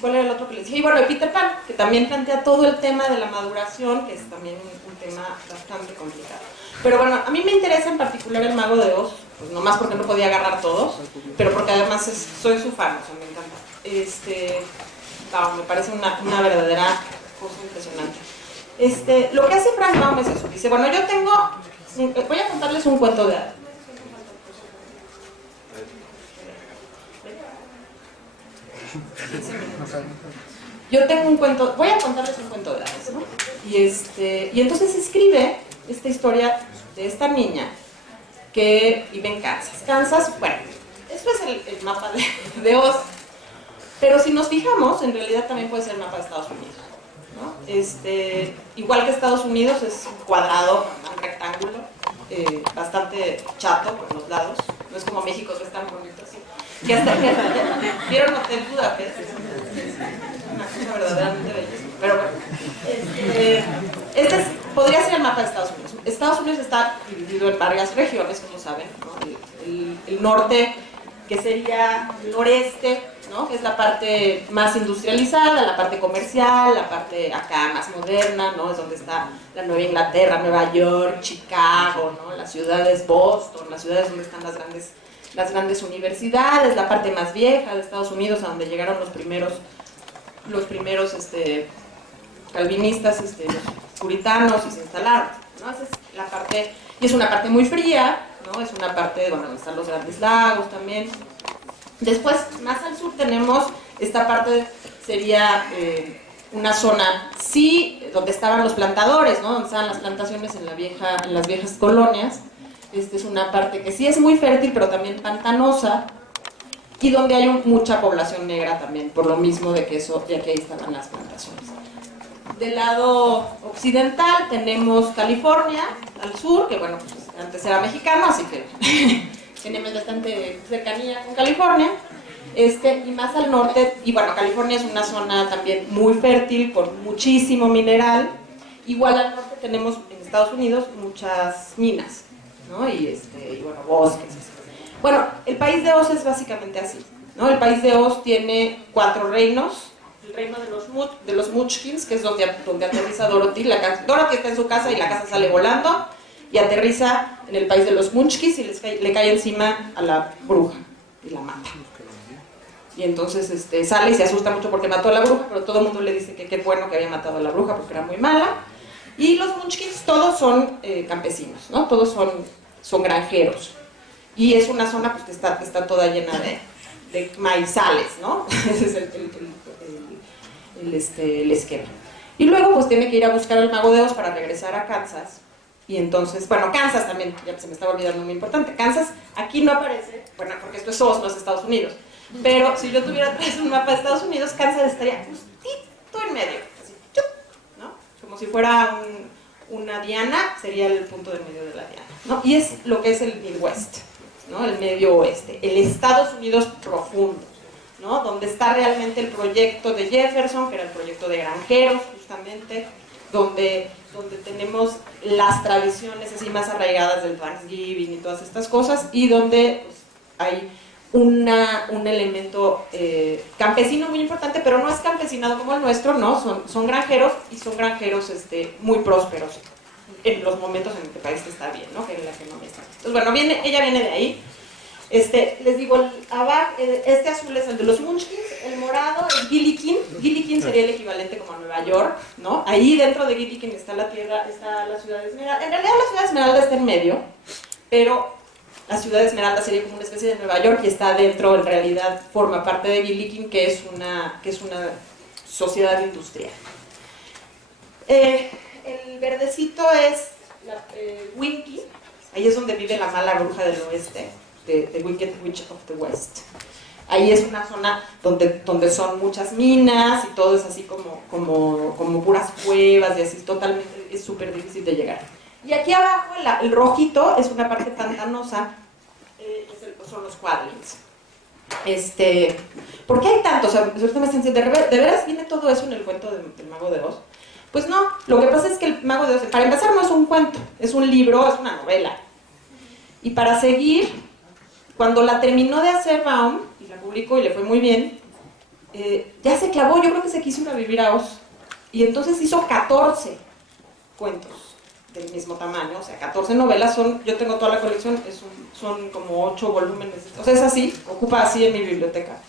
cuál era el otro que les dije? Y bueno, Peter Pan, que también plantea todo el tema de la maduración, que es también un tema bastante complicado. Pero bueno, a mí me interesa en particular el Mago de Oz, pues nomás porque no podía agarrar todos, pero porque además soy su fan, o sea, me encanta. Me parece una verdadera cosa impresionante. Lo que hace Frank Baum es eso, dice, bueno, voy a contarles un cuento de hadas. Yo tengo un cuento, voy a contarles un cuento de hadas, ¿no? Y entonces escribe esta historia de esta niña que vive en Kansas. Kansas, bueno, esto es el mapa de Oz, pero si nos fijamos, en realidad también puede ser el mapa de Estados Unidos, ¿no? Igual que Estados Unidos, es un cuadrado, un rectángulo, bastante chato por los lados, no es como México que es tan bonito así. Que hasta ¿vieron Hotel Budapest? Una cosa verdaderamente bellísima. Pero bueno, podría ser el mapa de Estados Unidos. Estados Unidos está dividido en varias regiones, como saben, ¿no? El norte, que sería el noreste, ¿no? Que es la parte más industrializada, la parte comercial, la parte acá más moderna, ¿no? Es donde está la Nueva Inglaterra, Nueva York, Chicago, ¿no? Las ciudades Boston, las ciudades donde están las grandes universidades, la parte más vieja de Estados Unidos, a donde llegaron los primeros calvinistas, los puritanos, y se instalaron, ¿no? Esa es la parte, y es una parte muy fría, ¿no? Es una parte, bueno, donde están los grandes lagos también. Después, más al sur tenemos esta parte, sería una zona, sí, donde estaban los plantadores, ¿no? Donde estaban las plantaciones en las viejas colonias. Es una parte que sí es muy fértil, pero también pantanosa, y donde hay mucha población negra también, por lo mismo de que ahí estaban las plantaciones. Del lado occidental tenemos California, al sur, que bueno, pues antes era mexicano, así que tenemos bastante cercanía con California. Y más al norte, y bueno, California es una zona también muy fértil, con muchísimo mineral. Igual al norte tenemos en Estados Unidos muchas minas, ¿no? Y bueno, bosques. Bueno, el país de Oz es básicamente así, ¿no? El país de Oz tiene 4 reinos, el reino de los Munchkins, que es donde aterriza Dorothy. Dorothy está en su casa y la casa sale volando y aterriza en el país de los Munchkins y le cae encima a la bruja y la mata. Y entonces sale y se asusta mucho porque mató a la bruja, pero todo el mundo le dice que qué bueno que había matado a la bruja porque era muy mala. Y los Munchkins todos son campesinos, ¿no? Todos son granjeros. Y es una zona pues, que está toda llena de maizales, ¿no? Ese es el esquema. Y luego pues tiene que ir a buscar al Mago de Oz para regresar a Kansas. Y entonces, bueno, Kansas también, ya se me estaba olvidando, muy importante. Kansas aquí no aparece, bueno, porque esto es Oz, no es Estados Unidos. Pero si yo tuviera un mapa de Estados Unidos, Kansas estaría justito en medio, así, ¿no? Como si fuera una diana, sería el punto de medio de la diana, ¿no? Y es lo que es el Midwest, ¿no? El medio oeste, el Estados Unidos profundo, ¿no? Donde está realmente el proyecto de Jefferson, que era el proyecto de granjeros, justamente, donde tenemos las tradiciones así más arraigadas del Thanksgiving y todas estas cosas, y donde pues, hay un elemento campesino muy importante, pero no es campesinado como el nuestro, ¿no? Son granjeros, y son granjeros muy prósperos en los momentos en el que el país está bien, ¿no? Que en la economía está. Entonces, bueno, ella viene de ahí. Les digo, este azul es el de los Munchkins, el morado es Gillikin. Gillikin sería el equivalente como a Nueva York, ¿no? Ahí dentro de Gillikin está la tierra, está la ciudad de Esmeralda. En realidad la ciudad de Esmeralda está en medio, pero la ciudad de Esmeralda sería como una especie de Nueva York y está dentro, en realidad forma parte de Gillikin, que es una sociedad industrial. El verdecito es Winky, ahí es donde vive la mala bruja del oeste. The Wicked Witch of the West. Ahí es una zona donde son muchas minas y todo es así como puras cuevas y así, totalmente, es súper difícil de llegar. Y aquí abajo, el rojito, es una parte pantanosa, son los Quadlings. ¿Por qué hay tantos? O sea, ahorita me están diciendo, ¿de veras viene todo eso en el cuento del Mago de Oz? Pues no, lo que pasa es que el Mago de Oz, para empezar, no es un cuento, es un libro, es una novela. Y para seguir, cuando la terminó de hacer Baum, y la publicó y le fue muy bien, ya se clavó, yo creo que se quiso ir a vivir a Oz. Y entonces hizo 14 cuentos del mismo tamaño, o sea, 14 novelas, yo tengo toda la colección, son como 8 volúmenes, o sea, es así, ocupa así en mi biblioteca.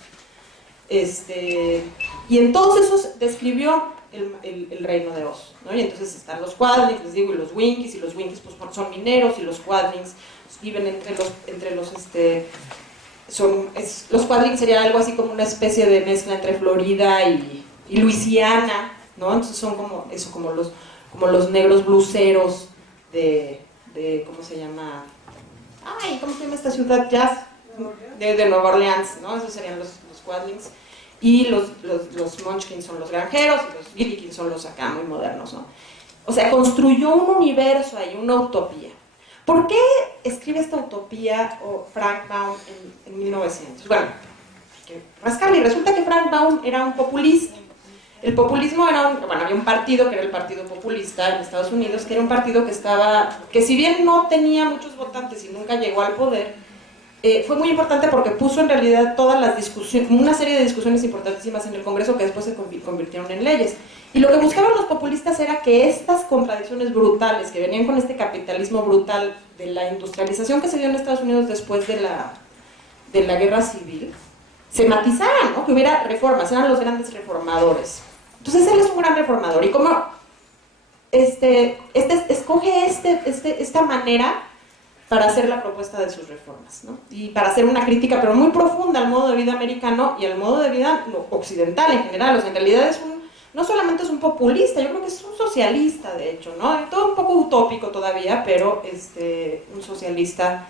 Y en todos esos describió el reino de Oz, ¿no? Y entonces están los Quadlings, les digo, y los Winkies pues son mineros, y los Quadlings viven los Quadlings sería algo así como una especie de mezcla entre Florida y Luisiana, ¿no? Entonces son como los negros bluseros de ¿cómo se llama? ¿Cómo se llama esta ciudad? Jazz, de Nueva Orleans, ¿no? Esos serían los Quadlings. Y los Munchkins son los granjeros, y los Gillikin son los acá muy modernos, ¿no? O sea, construyó un universo ahí, una utopía. ¿Por qué escribe esta utopía Frank Baum en 1900? Bueno, hay que rascarle, y resulta que Frank Baum era un populista. El populismo había un partido que era el Partido Populista en Estados Unidos, que era un partido que si bien no tenía muchos votantes y nunca llegó al poder, fue muy importante porque puso en realidad todas las discusiones, una serie de discusiones importantísimas en el Congreso que después se convirtieron en leyes. Y lo que buscaban los populistas era que estas contradicciones brutales que venían con este capitalismo brutal de la industrialización que se dio en Estados Unidos después de la guerra civil, se matizaran, ¿no? Que hubiera reformas, eran los grandes reformadores. Entonces él es un gran reformador y como escoge esta manera para hacer la propuesta de sus reformas, ¿no? Y para hacer una crítica pero muy profunda al modo de vida americano y al modo de vida occidental en general. O sea, en realidad no solamente es un populista, yo creo que es un socialista, de hecho, ¿no? Todo un poco utópico todavía, pero un socialista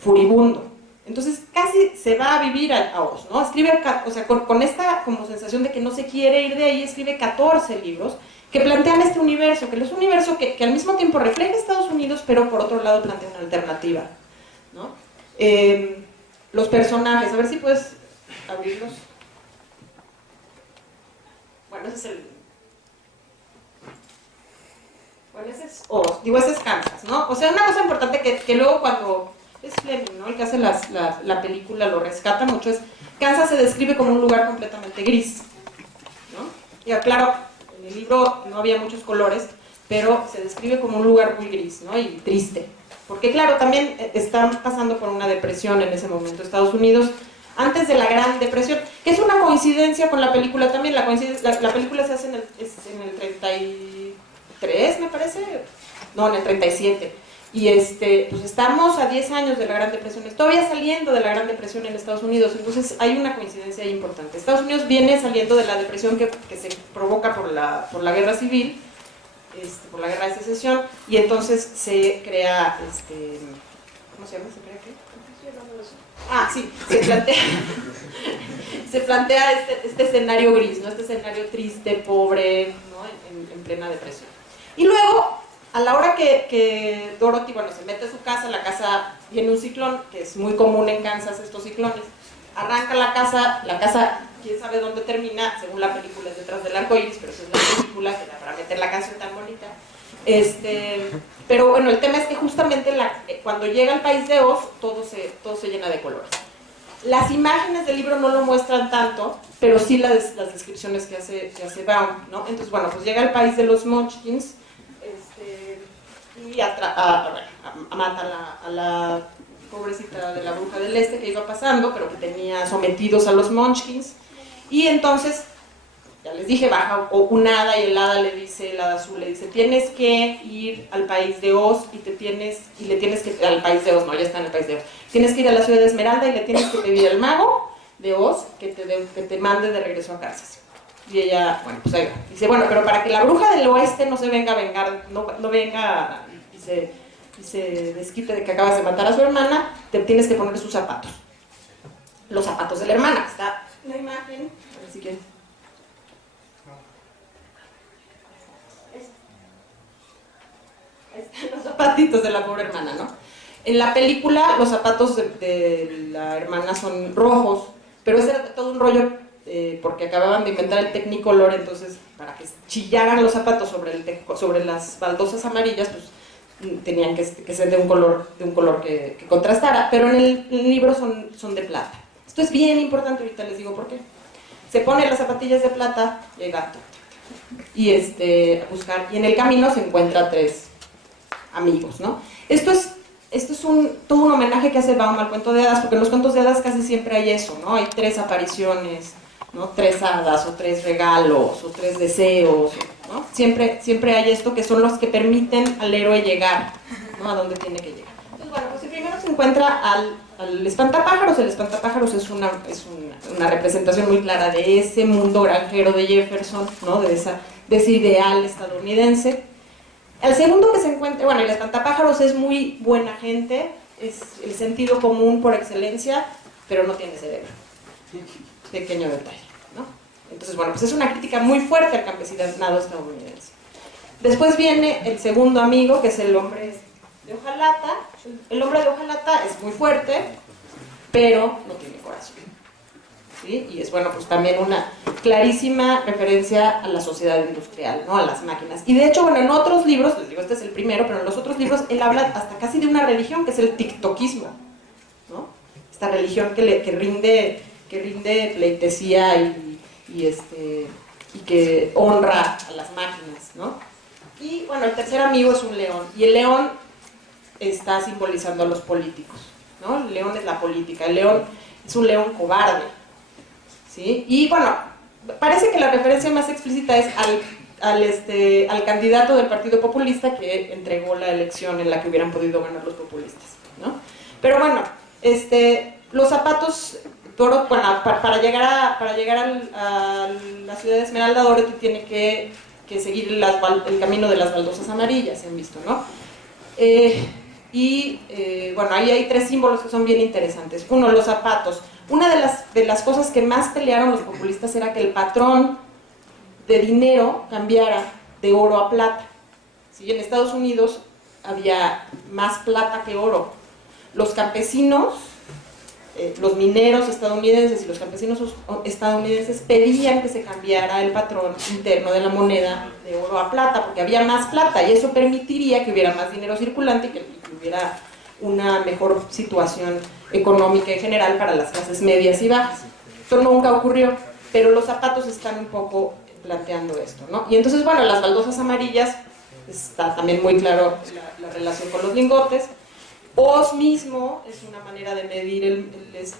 furibundo. Entonces casi se va a vivir a Oz, ¿no? Escribe, o sea, con esta como sensación de que no se quiere ir de ahí, escribe 14 libros que plantean este universo, que es un universo que al mismo tiempo refleja Estados Unidos, pero por otro lado plantea una alternativa, ¿no? Los personajes, a ver si puedes abrirlos. Bueno, ese es Oz, ese es Kansas, ¿no? O sea, una cosa importante que luego cuando es Fleming, ¿no? El que hace la película lo rescata mucho, es Kansas se describe como un lugar completamente gris, claro, en el libro no había muchos colores, pero se describe como un lugar muy gris, ¿no? Y triste. Porque claro, también están pasando por una depresión en ese momento Estados Unidos, antes de la Gran Depresión, que es una coincidencia con la película también. La película se hace en el 33, me parece, no, en el 37. Y pues estamos a 10 años de la Gran Depresión, todavía saliendo de la Gran Depresión en Estados Unidos, entonces hay una coincidencia ahí importante. Estados Unidos viene saliendo de la depresión que se provoca por la guerra civil, por la guerra de secesión, y entonces se crea, ¿cómo se llama? ¿Se crea qué? Sí, se plantea este escenario gris, ¿no? Este escenario triste, pobre, ¿no? En plena depresión. Y luego, a la hora que Dorothy, bueno, se mete a su casa, la casa viene un ciclón, que es muy común en Kansas estos ciclones, arranca la casa, quién sabe dónde termina, según la película es detrás del arco iris, pero esa es la película, que da para meter la canción tan bonita. Pero bueno, el tema es que justamente cuando llega al país de Oz, todo se llena de colores. Las imágenes del libro no lo muestran tanto, pero sí las descripciones que hace Baum, ¿no? Entonces, bueno, pues llega al país de los Munchkins, y mata a la pobrecita de la bruja del este que iba pasando, pero que tenía sometidos a los Munchkins, y entonces, ya les dije, baja un hada y el hada le dice, el hada azul le dice, tienes que ir al país de Oz al país de Oz, no, ya está en el país de Oz, tienes que ir a la ciudad de Esmeralda y le tienes que pedir al mago de Oz que te mande de regreso a Kansas. Y ella, bueno, pues ahí va. Dice, bueno, pero para que la bruja del oeste no se venga a vengar, no venga y se desquite de que acabas de matar a su hermana, te tienes que poner sus zapatos. Los zapatos de la hermana. Está la imagen, a ver si quieren. Ahí están los zapatitos de la pobre hermana, ¿no? En la película los zapatos de la hermana son rojos, pero ese era todo un rollo porque acababan de inventar el Technicolor, entonces para que chillaran los zapatos sobre las baldosas amarillas, pues tenían que ser de un color que contrastara, pero en el libro son de plata. Esto es bien importante, ahorita les digo por qué. Se pone las zapatillas de plata, llega y a buscar, y en el camino se encuentra 3 amigos, ¿no? Esto es todo un homenaje que hace Baum al cuento de hadas, porque en los cuentos de hadas casi siempre hay eso, ¿no? Hay 3 apariciones, ¿no? 3 hadas, o 3 regalos, o 3 deseos, ¿no? Siempre hay esto que son los que permiten al héroe llegar, ¿no? A donde tiene que llegar. Entonces, bueno, pues primero se encuentra al espantapájaros. El espantapájaros es una representación muy clara de ese mundo granjero de Jefferson, ¿no? De ese ideal estadounidense. El segundo que se encuentra, bueno, el espantapájaros es muy buena gente, es el sentido común por excelencia, pero no tiene cerebro. Pequeño detalle, ¿no? Entonces, bueno, pues es una crítica muy fuerte al campesinado estadounidense. Después viene el segundo amigo, que es el hombre de hojalata. El hombre de hojalata es muy fuerte, pero no tiene corazón, ¿sí? Y es, bueno, pues también una clarísima referencia a la sociedad industrial, ¿no? A las máquinas. Y de hecho, bueno, en otros libros, les digo, este es el primero, pero en los otros libros él habla hasta casi de una religión, que es el tiktokismo, ¿no? Esta religión que rinde pleitesía y que honra a las máquinas, ¿no? Y bueno, el tercer amigo es un león, y el león está simbolizando a los políticos, ¿no? El león es la política, el león es un león cobarde, ¿sí? Y bueno, parece que la referencia más explícita es al candidato del Partido Populista que entregó la elección en la que hubieran podido ganar los populistas, ¿no? Pero bueno, los zapatos, bueno, para llegar a la ciudad de Esmeralda, Dorothy tiene que seguir el camino de las baldosas amarillas, se han visto, ¿no? Bueno, ahí hay 3 símbolos que son bien interesantes. Uno, los zapatos. Una de las cosas que más pelearon los populistas era que el patrón de dinero cambiara de oro a plata. ¿Sí? En Estados Unidos había más plata que oro. Los campesinos, los mineros estadounidenses y los campesinos estadounidenses pedían que se cambiara el patrón interno de la moneda de oro a plata, porque había más plata y eso permitiría que hubiera más dinero circulante y que hubiera una mejor situación económica en general para las clases medias y bajas. Esto nunca ocurrió, pero los zapatos están un poco planteando esto, ¿no? Y entonces, bueno, las baldosas amarillas, está también muy claro la relación con los lingotes. Os mismo es una manera de medir es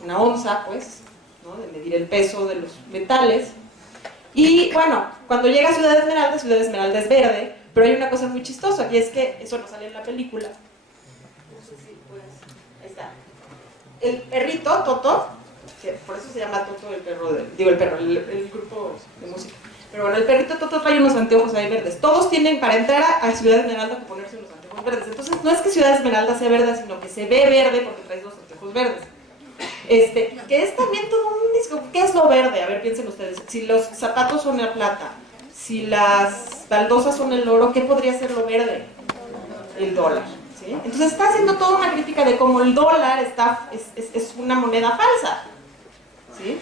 una onza, pues, ¿no? De medir el peso de los metales. Y bueno, cuando llega a Ciudad Esmeralda es verde, pero hay una cosa muy chistosa, y es que eso no sale en la película. No sé si puedes. Ahí está. El perrito, Toto, que por eso se llama Toto el perro, el grupo de música. Pero bueno, el perrito Toto trae unos anteojos ahí verdes. Todos tienen para entrar a Ciudad Esmeralda que ponerse unos anteojos verdes. Entonces no es que Ciudad Esmeralda sea verde, sino que se ve verde porque traes los anteojos verdes. Que es también todo un disco. ¿Qué es lo verde? A ver, piensen ustedes. Si los zapatos son la plata, si las baldosas son el oro, ¿qué podría ser lo verde? El dólar. ¿Sí? Entonces está haciendo toda una crítica de cómo el dólar es una moneda falsa. ¿Sí?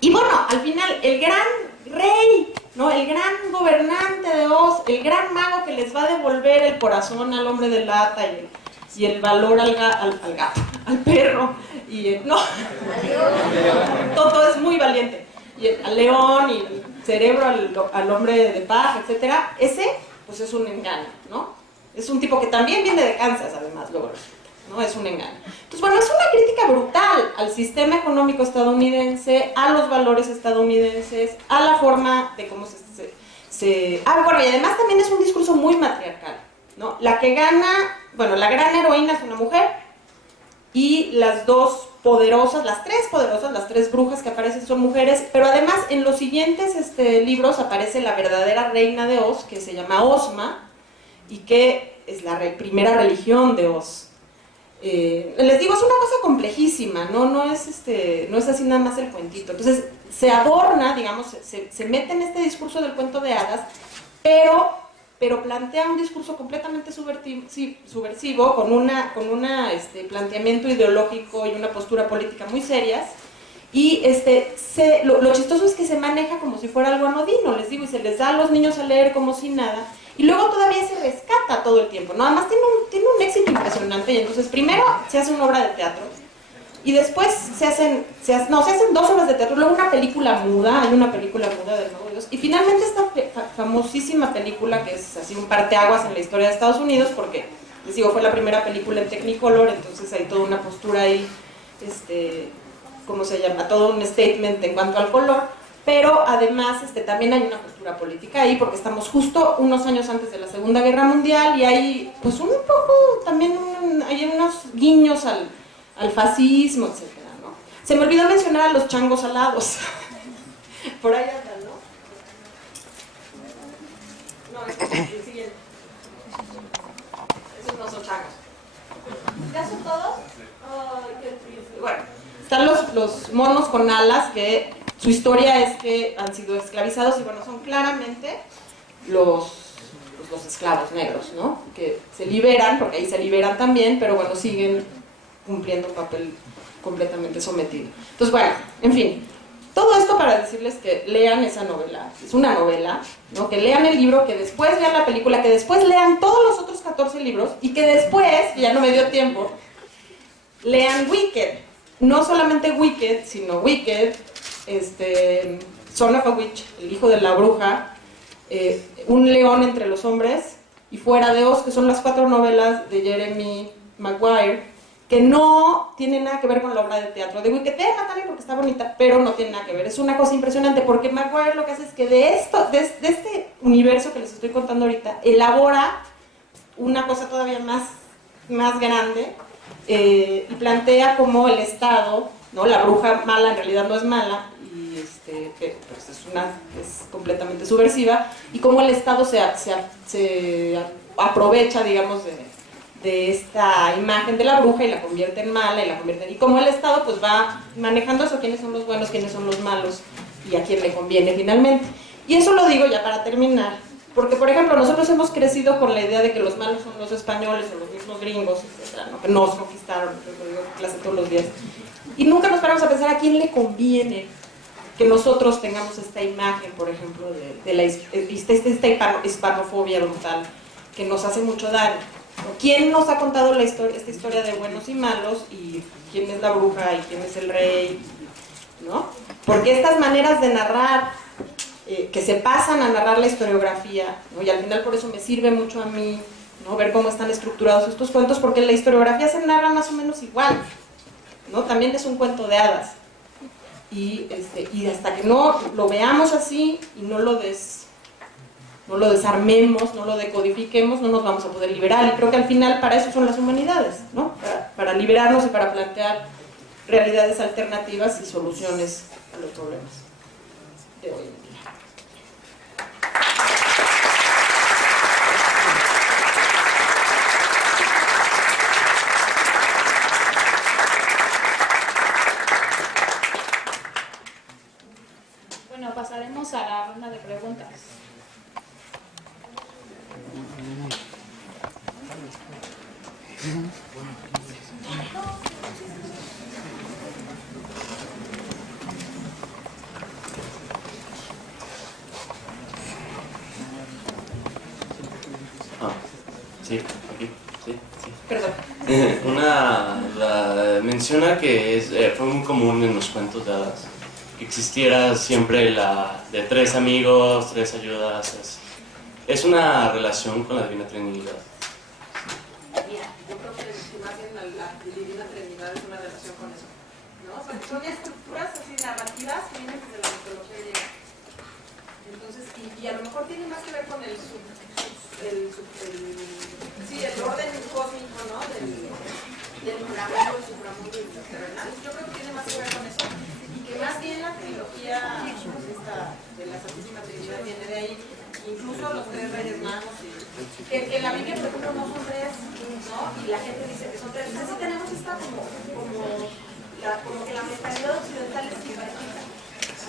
Y bueno, al final, el gran rey, ¿no? El gran gobernante de Oz, el gran mago que les va a devolver el corazón al hombre de lata y el valor al gato, al perro, no, Toto es muy valiente, y al león y el cerebro al hombre de paz, etcétera. Ese, pues es un engaño, ¿no? Es un tipo que también viene de Kansas, además, luego ¿no? Es un engaño. Entonces, bueno, es una crítica brutal al sistema económico estadounidense, a los valores estadounidenses, a la forma de cómo bueno, y además también es un discurso muy matriarcal, ¿no? La que gana, bueno, la gran heroína es una mujer, y las dos poderosas, las tres brujas que aparecen son mujeres, pero además en los siguientes libros aparece la verdadera reina de Oz, que se llama Ozma, y que es la primera religión de Oz. Les digo, es una cosa complejísima, no es así nada más el cuentito. Entonces se adorna, digamos, se mete en este discurso del cuento de hadas, pero plantea un discurso completamente subversivo, con un planteamiento ideológico y una postura política muy serias. Y lo chistoso es que se maneja como si fuera algo anodino, les digo, y se les da a los niños a leer como si nada. Y luego todavía se rescata todo el tiempo, ¿no? Además tiene un éxito impresionante, y entonces primero se hace una obra de teatro, y después se hacen 2 obras de teatro, luego una película muda, hay una película muda del Nuevo Dios, y finalmente esta famosísima película que es así un parteaguas en la historia de Estados Unidos, porque, les digo, fue la primera película en Technicolor, entonces hay toda una postura ahí, ¿cómo se llama? Todo un statement en cuanto al color. Pero además también hay una postura política ahí, porque estamos justo unos años antes de la Segunda Guerra Mundial, y hay pues un poco también hay unos guiños al fascismo, etcétera, ¿no? Se me olvidó mencionar a los changos alados. Por ahí andan, ¿no? No, el siguiente. Esos no son changos. ¿Ya son todos? Ay, qué triste. Bueno, están los monos con alas, que su historia es que han sido esclavizados, y bueno, son claramente los esclavos negros, ¿no? Que se liberan, porque ahí se liberan también, pero bueno, siguen cumpliendo un papel completamente sometido. Entonces, bueno, en fin, todo esto para decirles que lean esa novela, es una novela, ¿no? Que lean el libro, que después lean la película, que después lean todos los otros 14 libros, y que después, que ya no me dio tiempo, lean Wicked. No solamente Wicked, sino Wicked, Son of a Witch, el hijo de la bruja, Un león entre los hombres, y Fuera de Oz, que son las 4 novelas de Jeremy Maguire, que no tienen nada que ver con la obra de teatro de Wicked. Véanla también porque está bonita, pero no tiene nada que ver. Es una cosa impresionante, porque Maguire lo que hace es que de este universo que les estoy contando ahorita, elabora una cosa todavía más grande, y plantea como el Estado, ¿no? La bruja mala en realidad no es mala, y que pues es completamente subversiva, y cómo el Estado se aprovecha, digamos, de esta imagen de la bruja y la convierte en mala, y cómo el Estado pues va manejando eso, quiénes son los buenos, quiénes son los malos, y a quién le conviene finalmente. Y eso lo digo ya para terminar, porque por ejemplo nosotros hemos crecido con la idea de que los malos son los españoles o los mismos gringos, etcétera, ¿no? Que nos conquistaron, lo digo en clase todos los días, y nunca nos paramos a pensar a quién le conviene que nosotros tengamos esta imagen, por ejemplo, de esta hispanofobia brutal que nos hace mucho daño. ¿Quién nos ha contado esta historia de buenos y malos, y quién es la bruja y quién es el rey? ¿no? Porque estas maneras de narrar, que se pasan a narrar la historiografía, ¿no? Y al final por eso me sirve mucho a mí, ¿no? Ver cómo están estructurados estos cuentos, porque la historiografía se narra más o menos igual, ¿no? También es un cuento de hadas. Y hasta que no lo veamos así y no lo desarmemos, no lo decodifiquemos, no nos vamos a poder liberar. Y creo que al final para eso son las humanidades, ¿no? Para liberarnos y para plantear realidades alternativas y soluciones a los problemas de hoy en día. Bueno, pasaremos a la ronda de preguntas. Sí, aquí, sí. Perdón. Menciona que fue muy común en los cuentos de hadas que existiera siempre la de 3 amigos, 3 ayudas. Es una relación con la Divina Trinidad. Mira, yo creo que más bien la Divina Trinidad es una relación con eso, ¿no? Son estructuras así narrativas que vienen desde la mitología griega. Entonces, y a lo mejor tiene más que ver con el orden cósmico, ¿no? Del inframundo, el supramundo y el terrenal. Yo creo que tiene más que ver con eso. Y que más bien la trilogía de la Santísima Trinidad viene de ahí. Incluso los 3 Reyes Magos. Que en la Biblia, por ejemplo, no son 3, ¿no? Y la gente dice que son 3. Entonces sí tenemos esta como que la mentalidad occidental es simpática.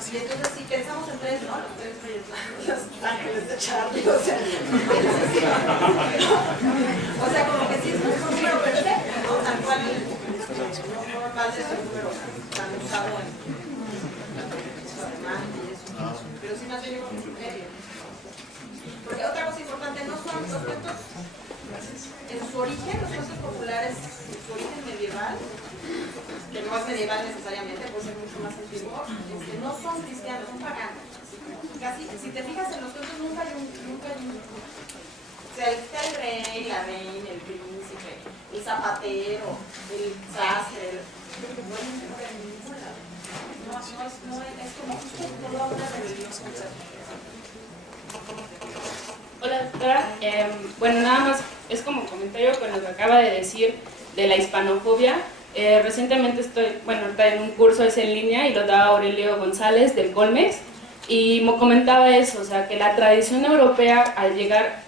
Y entonces si pensamos en 3, ¿no? Los 3 Reyes Magos, los ángeles de Charlie, o sea, como que sí es un número perfecto, ¿no? Tal cual, no normal es un número tan usado en alemán y eso, pero sí más bien como un criterio. Porque otra cosa importante, no son los cuentos, en su origen, los cuentos populares, en su origen medieval, que no es medieval necesariamente, puede ser mucho más antiguo, no son cristianos, son paganos. Casi, si te fijas en los cuentos, nunca hay un. O sea, está el rey, la reina, el príncipe, el zapatero, el sastre, no hay un hombre en ningún lado. Es como justo toda una rebelión contra. Hola, doctora. Bueno, nada más es como comentario con lo que acaba de decir de la hispanofobia. Recientemente está en un curso en línea y lo daba Aurelio González del Colmex y me comentaba eso, o sea, que la tradición europea al llegar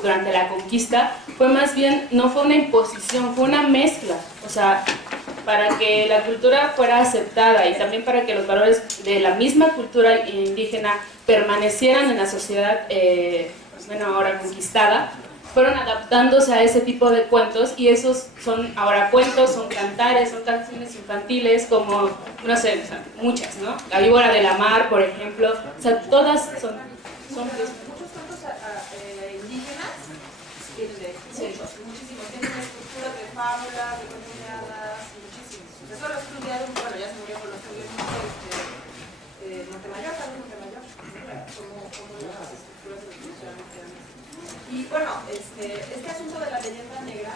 durante la conquista fue más bien, no fue una imposición, fue una mezcla, o sea, para que la cultura fuera aceptada y también para que los valores de la misma cultura indígena permanecieran en la sociedad, ahora conquistada, fueron adaptándose a ese tipo de cuentos y esos son ahora cuentos, son cantares, son canciones infantiles como, no sé, o sea, muchas, ¿no? La víbora de la mar, por ejemplo, o sea, todas son muchos cuentos indígenas, muchísimos, tienen estructuras de fábulas, de cuentos de hadas, muchísimos. Eso lo he estudiado, bueno, ya se murió con los estudios Montemayor, también Montemayor, como las estructuras de los y bueno, este asunto de la leyenda negra,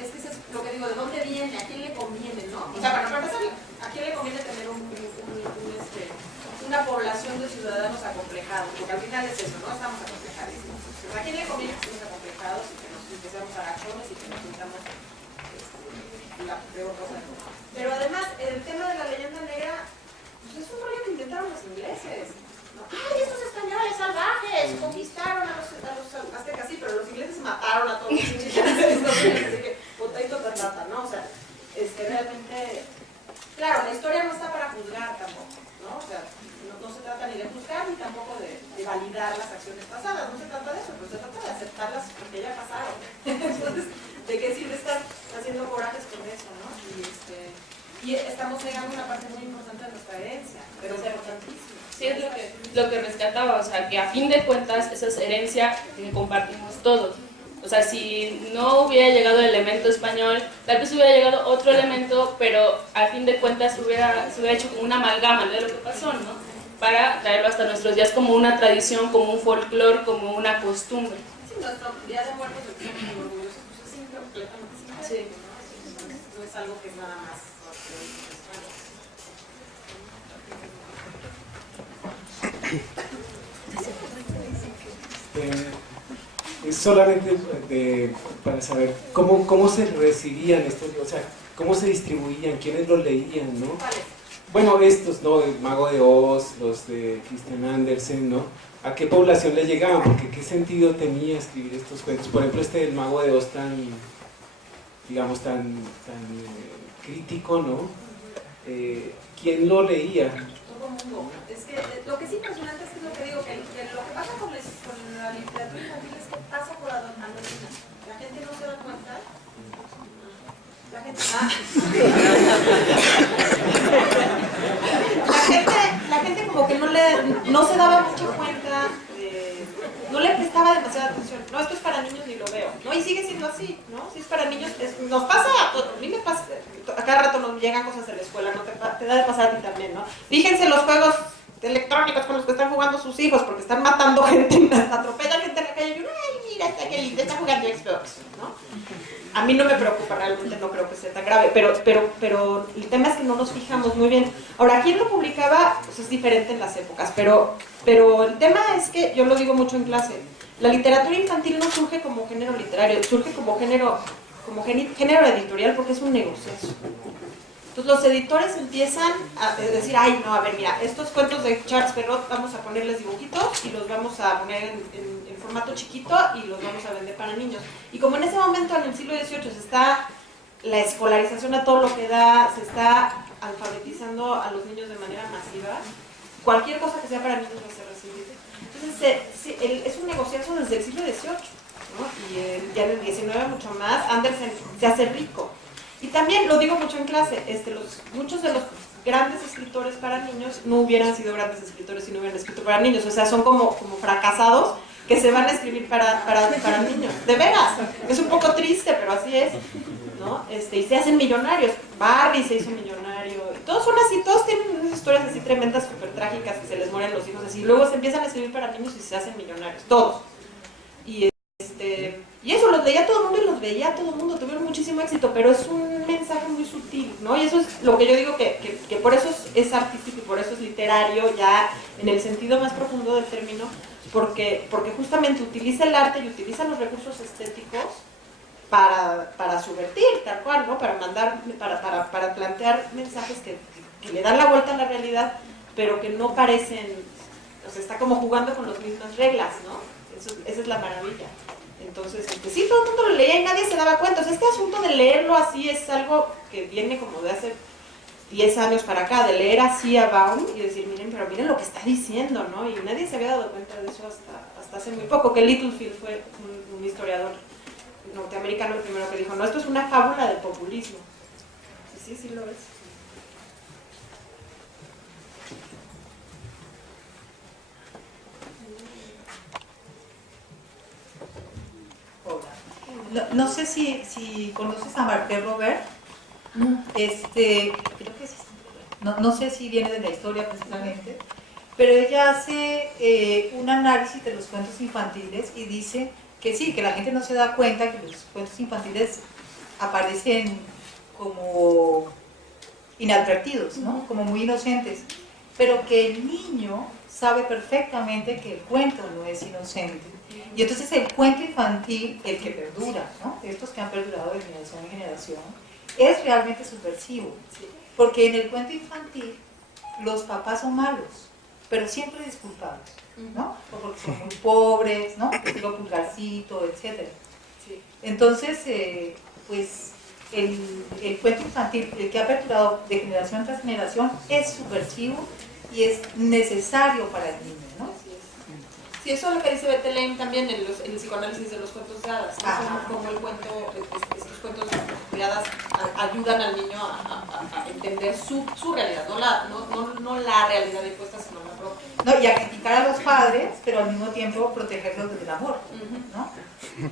es que eso es lo que digo, ¿de dónde viene? ¿A quién le conviene, no? O sea, para empezar, ¿a quién le conviene tener una población de ciudadanos acomplejados? Porque al final es eso, ¿no? Estamos acomplejadísimos. ¿A quién le conviene que estemos acomplejados y que seamos agachones y que nos sintamos la peor cosa? Pero además, el tema de la leyenda negra, pues es un rollo que inventaron los ingleses. ¡Ay, estos españoles salvajes! Conquistaron a los aztecas, sí, pero los ingleses mataron a todos los indígenas, así que, potato patata, ¿no? O sea, realmente, claro, la historia no está para juzgar tampoco, ¿no? O sea, no se trata ni de juzgar ni tampoco de validar las acciones pasadas, no se trata de eso, pero se trata de aceptarlas porque ya pasaron. Entonces, ¿de qué sirve estar haciendo corajes con eso, no? Y estamos negando una parte muy importante de nuestra herencia, pero es importantísimo. Sí, es lo que rescataba, o sea, que a fin de cuentas esa es herencia que compartimos todos. O O sea, si no hubiera llegado el elemento español, tal vez hubiera llegado otro elemento, pero al fin de cuentas se hubiera hecho como una amalgama de lo que pasó, ¿no? Para traerlo hasta nuestros días como una tradición, como un folclore, como una costumbre. Sí, nuestro Día de Muertos lo que somos muy orgullosos, pues es completamente simbólico, ¿no? No es algo que es nada más. Es solamente para saber cómo se recibían estos, o sea, cómo se distribuían, quiénes los leían, ¿no? Bueno, estos, ¿no? El Mago de Oz, los de Christian Andersen, ¿no? ¿A qué población les llegaban? Porque ¿qué sentido tenía escribir estos cuentos? Por ejemplo, el Mago de Oz digamos, tan crítico, ¿no? ¿Quién lo leía? Todo mundo. Es que lo que es impresionante es que lo que digo, que lo que pasa con la literatura infantil es que pasa por anodina. La gente no se da cuenta. La gente como que no se daba mucha cuenta, no le prestaba demasiada atención. No, esto es para niños ni lo veo, ¿no? Y sigue siendo así, ¿no? Si es para niños, nos pasa a todos. A mí me pasa, a cada rato nos llegan cosas de la escuela, ¿no? Te da de pasar a ti también, ¿no? Fíjense los juegos electrónicos con los que están jugando sus hijos, porque están matando gente, atropellan gente en la calle y uno, ay, mira, está jugando Xbox, ¿no? A mí no me preocupa, realmente no creo que sea tan grave, pero el tema es que no nos fijamos muy bien. Ahora, ¿quién lo publicaba? Pues es diferente en las épocas, pero el tema es que, yo lo digo mucho en clase, la literatura infantil no surge como género literario, surge como género editorial porque es un negocio. Entonces los editores empiezan a decir, ay, no, a ver, mira, estos cuentos de Charles Perrault vamos a ponerles dibujitos y los vamos a poner en formato chiquito y los vamos a vender para niños. Y como en ese momento, en el siglo XVIII, se está la escolarización a todo lo que da, se está alfabetizando a los niños de manera masiva, cualquier cosa que sea para niños va a ser recibida. Entonces, es un negociazo desde el siglo XVIII, ¿no? Y ya en el XIX mucho más, Andersen se hace rico. Y también, lo digo mucho en clase, muchos de los grandes escritores para niños no hubieran sido grandes escritores si no hubieran escrito para niños, o sea, son como fracasados que se van a escribir para niños, de veras, es un poco triste, pero así es, ¿no? Y se hacen millonarios, Barry se hizo millonario, y todos son así, todos tienen unas historias así tremendas, súper trágicas, que se les mueren los hijos así, y luego se empiezan a escribir para niños y se hacen millonarios, todos. Y eso, los leía todo el mundo y los veía todo el mundo, tuvieron muchísimo éxito, pero es un mensaje muy sutil, ¿no? Y eso es lo que yo digo que por eso es artístico y por eso es literario, ya en el sentido más profundo del término, porque justamente utiliza el arte y utiliza los recursos estéticos para subvertir, tal cual, ¿no? Para plantear mensajes que le dan la vuelta a la realidad, pero que no parecen, o sea, está como jugando con las mismas reglas, ¿no? Esa es la maravilla. Entonces, sí, todo el mundo lo leía y nadie se daba cuenta. O sea, este asunto de leerlo así es algo que viene como de hace 10 años para acá, de leer así a Baum y decir, miren lo que está diciendo, ¿no? Y nadie se había dado cuenta de eso hasta hace muy poco, que Littlefield fue un historiador norteamericano el primero que dijo, no, esto es una fábula del populismo. Y sí lo es. No sé si conoces a Marthe Robert. Creo que sí. No sé si viene de la historia precisamente, pero ella hace un análisis de los cuentos infantiles y dice que sí, que la gente no se da cuenta que los cuentos infantiles aparecen como inadvertidos, ¿no? Como muy inocentes, pero que el niño sabe perfectamente que el cuento no es inocente. Y entonces el cuento infantil, el que perdura, ¿no? Estos que han perdurado de generación en generación, es realmente subversivo. Porque en el cuento infantil los papás son malos, pero siempre disculpados, ¿no? O porque son muy pobres, ¿no? Estilo Pulgarcito, etc. Entonces, pues el cuento infantil, el que ha perdurado de generación tras generación, es subversivo y es necesario para el niño, ¿no? Sí, eso es lo que dice Bethlehem también en el psicoanálisis de los cuentos de hadas, como el cuento, estos cuentos de hadas ayudan al niño a entender su realidad, no la realidad impuesta, sino la propia. No, y a criticar a los padres, pero al mismo tiempo protegerlos desde el amor, ¿no?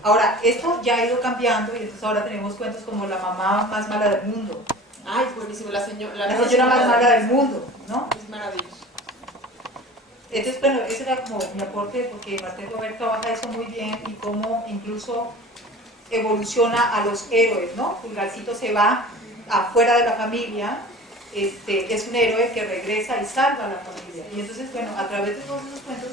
Ahora, esto ya ha ido cambiando y entonces ahora tenemos cuentos como La mamá más mala del mundo, Ay, es buenísimo, la señora más mala del mundo, ¿no? Es maravilloso. Entonces, bueno, ese era como mi aporte, porque Martín Robert trabaja eso muy bien y cómo incluso evoluciona a los héroes, ¿no? Pulgarcito se va afuera de la familia, es un héroe que regresa y salva a la familia. Y entonces, bueno, a través de todos esos cuentos,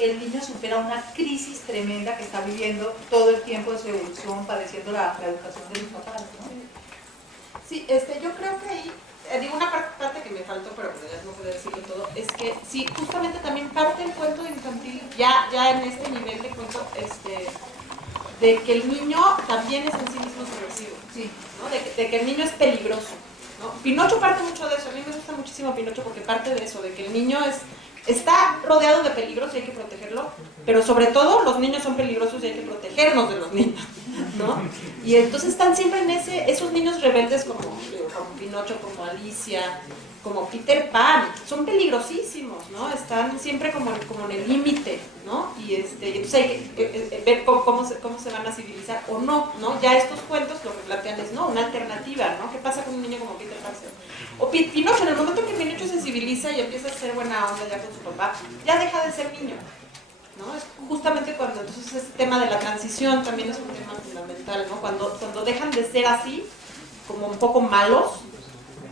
el niño supera una crisis tremenda que está viviendo todo el tiempo de su evolución, padeciendo la educación de los papás, ¿no? Sí, yo creo que ahí, digo una parte que me faltó, pero ya no puedo decirlo todo, es que sí, justamente también parte el cuento infantil, ya en este nivel de cuento, de que el niño también es en sí mismo subversivo, Sí. ¿no? De que el niño es peligroso, ¿no? Pinocho parte mucho de eso, a mí me gusta muchísimo Pinocho porque parte de eso, de que el niño está rodeado de peligros y hay que protegerlo, pero sobre todo los niños son peligrosos y hay que protegernos de los niños, ¿no? Y entonces están siempre en esos niños rebeldes como Pinocho, como Alicia, como Peter Pan, son peligrosísimos, ¿no? Están siempre como en el límite, ¿no? Y entonces hay que ver cómo se van a civilizar o no, ¿no? Ya estos cuentos lo que plantean es, ¿no? Una alternativa, ¿no? ¿Qué pasa con un niño como Peter Pan? O Pinocho, en el momento que Pinocho se civiliza y empieza a ser buena onda ya con su papá, ya deja de ser niño, ¿no? Es justamente cuando, entonces este tema de la transición también es un tema fundamental, ¿no? Cuando dejan de ser así, como un poco malos,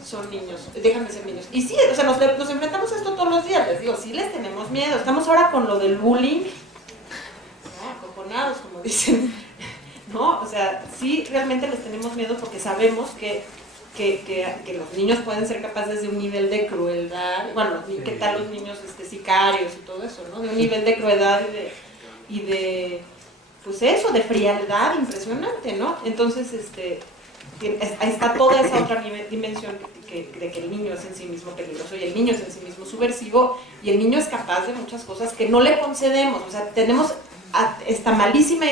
son niños, dejan de ser niños. Y sí, o sea, nos enfrentamos a esto todos los días, les digo, sí les tenemos miedo. Estamos ahora con lo del bullying, ¿no? Acojonados, como dicen, ¿no? O sea, sí realmente les tenemos miedo porque sabemos que los niños pueden ser capaces de un nivel de crueldad, bueno, ¿qué tal los niños sicarios y todo eso, ¿no? De un nivel de crueldad y de pues eso, de frialdad impresionante, ¿no? Entonces, ahí está toda esa otra dimensión de que el niño es en sí mismo peligroso y el niño es en sí mismo subversivo y el niño es capaz de muchas cosas que no le concedemos. O sea, tenemos esta malísima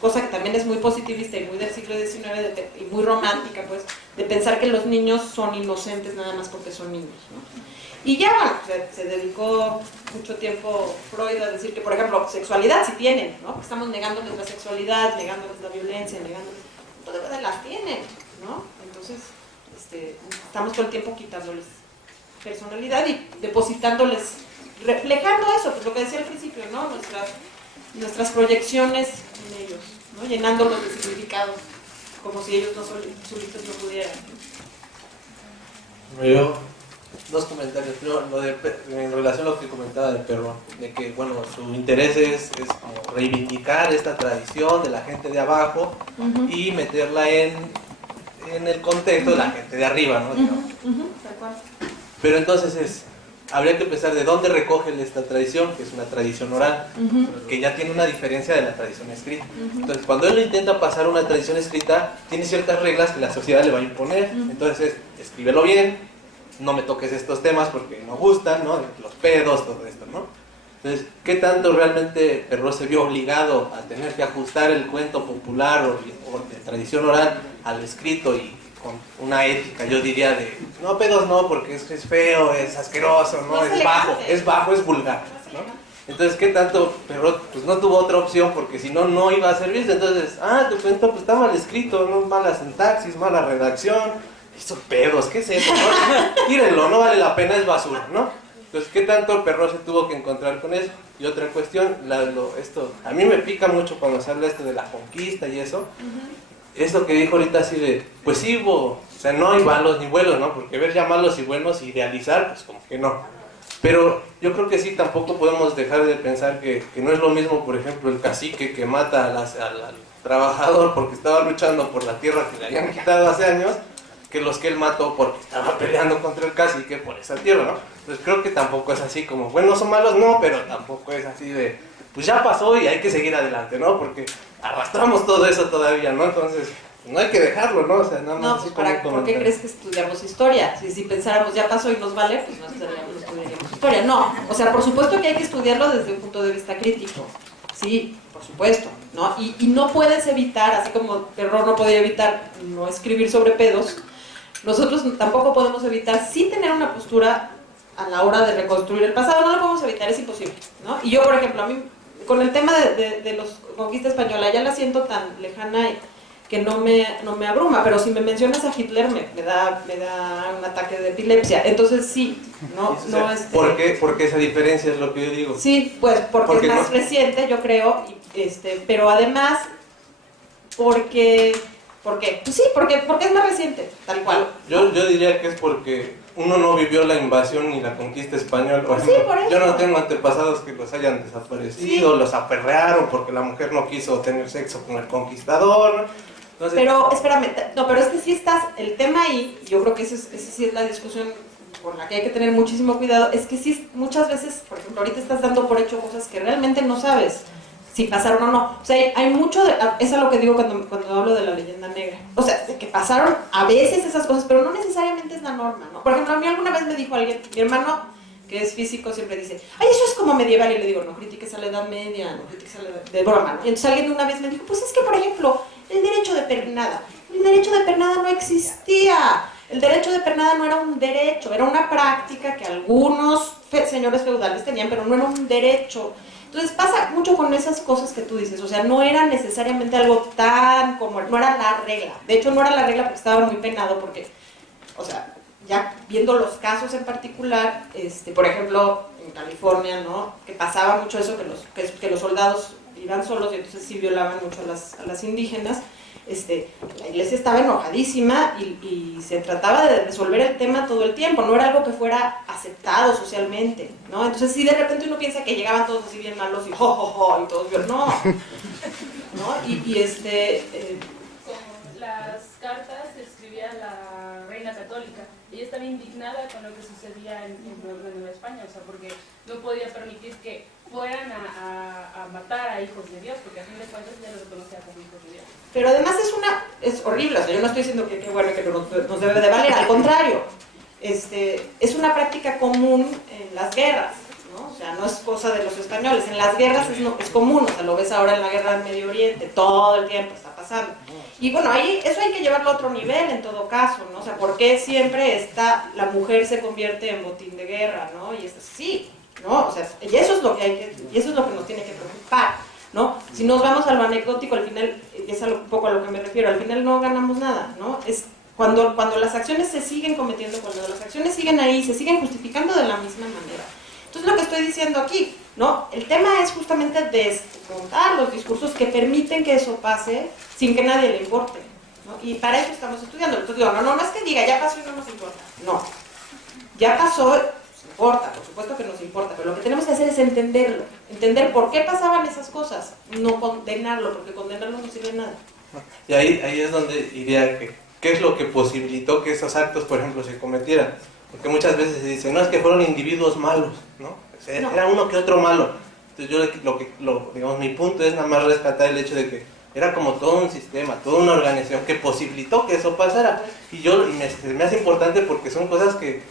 cosa que también es muy positivista y muy del siglo XIX y muy romántica, pues, de pensar que los niños son inocentes nada más porque son niños, ¿no? Y ya, bueno, se dedicó mucho tiempo Freud a decir que, por ejemplo, sexualidad sí tienen, ¿no? Porque estamos negándoles la sexualidad, negándoles la violencia, negándoles... Todas las tienen, ¿no? Entonces, estamos todo el tiempo quitándoles personalidad y depositándoles, reflejando eso, pues lo que decía al principio, ¿no? Nuestras proyecciones en ellos, ¿no? Llenándolos de significados, como si ellos no solitos no pudieran. Yo, dos comentarios. Primero, en relación a lo que comentaba del perro, de que, bueno, su interés es como reivindicar esta tradición de la gente de abajo y meterla en el contexto de la gente de arriba, ¿no? Pero entonces habría que pensar de dónde recoge esta tradición, que es una tradición oral, que ya tiene una diferencia de la tradición escrita. Entonces, cuando él intenta pasar una tradición escrita, tiene ciertas reglas que la sociedad le va a imponer. Entonces, escríbelo bien, no me toques estos temas porque no gustan, ¿no? Los pedos, todo esto, ¿no? Entonces, ¿qué tanto realmente Perrault se vio obligado a tener que ajustar el cuento popular o de tradición oral al escrito y con una ética, yo diría, de no pedos no, porque es feo, es asqueroso, ¿no? Es bajo, es vulgar, ¿no? Entonces, ¿qué tanto Perrault pues no tuvo otra opción porque si no, no iba a servirse? Entonces, tu cuento pues está mal escrito, ¿no? Mala sintaxis, mala redacción, hizo pedos, ¿qué es eso? ¿No? Tírenlo, no vale la pena, es basura, ¿no? Entonces, ¿qué tanto Perrault se tuvo que encontrar con eso? Y otra cuestión, esto a mí me pica mucho cuando se habla esto de la conquista y eso. Esto que dijo ahorita así de, pues sí, o sea, no hay malos ni buenos, ¿no? Porque ver ya malos y buenos, idealizar, pues como que no. Pero yo creo que sí, tampoco podemos dejar de pensar que no es lo mismo, por ejemplo, el cacique que mata al trabajador porque estaba luchando por la tierra que le habían quitado hace años, que los que él mató porque estaba peleando contra el cacique por esa tierra, ¿no? Entonces creo que tampoco es así como, buenos o malos, no, pero tampoco es así de, pues ya pasó y hay que seguir adelante, ¿no? Porque arrastramos todo eso todavía, ¿no? Entonces, no hay que dejarlo, ¿no? O sea, nada más No, así pues como ¿por qué crees que estudiamos historia? Si pensáramos ya pasó y nos vale, pues no estudiaríamos historia. No, o sea, por supuesto que hay que estudiarlo desde un punto de vista crítico. Sí, por supuesto, ¿no? Y no puedes evitar, así como Perrault no podía evitar no escribir sobre pedos, nosotros tampoco podemos evitar sí tener una postura a la hora de reconstruir el pasado, no lo podemos evitar, es imposible, ¿no? Y yo, por ejemplo, a mí con el tema de los conquista española, ya la siento tan lejana que no me abruma, pero si me mencionas a Hitler me da un ataque de epilepsia. Entonces sí, Porque esa diferencia es lo que yo digo. Sí, pues porque es más no. reciente, yo creo, pero además porque ¿por qué? Pues sí, porque es más reciente, tal cual. Yo diría que es porque uno no vivió la invasión ni la conquista española. Por Sí, ejemplo, por eso. yo no tengo antepasados que los hayan desaparecido, los aperrearon porque la mujer no quiso tener sexo con el conquistador. Entonces, Pero, espérame, no, pero es que sí estás, el tema ahí, yo creo que esa sí es la discusión con la que hay que tener muchísimo cuidado, es que sí, muchas veces, por ejemplo, ahorita estás dando por hecho cosas que realmente no sabes si pasaron o no. O sea, hay mucho, eso es lo que digo cuando hablo de la leyenda negra. O sea, de que pasaron a veces esas cosas, pero no necesariamente es la norma, ¿no? Por ejemplo, a mí alguna vez me dijo alguien, mi hermano, que es físico, siempre dice, ay, eso es como medieval, y le digo, no critiques a la Edad Media, no critiques a la Edad de broma, ¿no? Y entonces alguien una vez me dijo, pues es que, por ejemplo, el derecho de pernada no existía. El derecho de pernada no era un derecho, era una práctica que algunos señores feudales tenían, pero no era un derecho. Entonces pasa mucho con esas cosas que tú dices, o sea, no era necesariamente algo tan como, no era la regla. De hecho, no era la regla porque estaba muy penado, porque, o sea, ya viendo los casos en particular, por ejemplo, en California, ¿no? Que pasaba mucho eso, que los soldados iban solos y entonces sí violaban mucho a las indígenas. La iglesia estaba enojadísima y se trataba de resolver el tema todo el tiempo, no era algo que fuera aceptado socialmente, ¿no? Entonces si de repente uno piensa que llegaban todos así bien malos y y todos bien, no, ¿no? Como las cartas que escribía la reina católica, ella estaba indignada con lo que sucedía en Nueva España, o sea, porque no podía permitir que fueran a matar a hijos de Dios, porque a fin de cuentas ella los reconocía como hijos de Dios. Pero además es horrible, o sea, yo no estoy diciendo que bueno, que nos debe de valer, al contrario, es una práctica común en las guerras, ¿no? O sea, no es cosa de los españoles, en las guerras es común, o sea, lo ves ahora en la guerra del Medio Oriente, todo el tiempo está pasando. Y bueno, eso hay que llevarlo a otro nivel en todo caso, ¿no? O sea, ¿por qué siempre la mujer se convierte en botín de guerra, ¿no? Y es así, ¿no? O sea, y eso es lo que nos tiene que preocupar, ¿no? Si nos vamos a lo anecdótico, al final, es un poco a lo que me refiero, al final no ganamos nada, ¿no? Es cuando las acciones se siguen cometiendo, cuando las acciones siguen ahí, se siguen justificando de la misma manera. Entonces lo que estoy diciendo aquí, ¿no? El tema es justamente desmontar los discursos que permiten que eso pase sin que nadie le importe, ¿no? Y para eso estamos estudiando. Entonces digo, no es que diga, ya pasó y no nos importa. No, ya pasó, nos importa, por supuesto que nos importa, pero lo que tenemos que hacer es entenderlo, entender por qué pasaban esas cosas, no condenarlo, porque condenarlo no sirve de nada. Y ahí es donde diría que qué es lo que posibilitó que esos actos, por ejemplo, se cometieran. Porque muchas veces se dice, no, es que fueron individuos malos, ¿no? O sea, era uno que otro malo. Entonces yo, digamos, mi punto es nada más rescatar el hecho de que era como todo un sistema, toda una organización que posibilitó que eso pasara. Y me hace importante porque son cosas que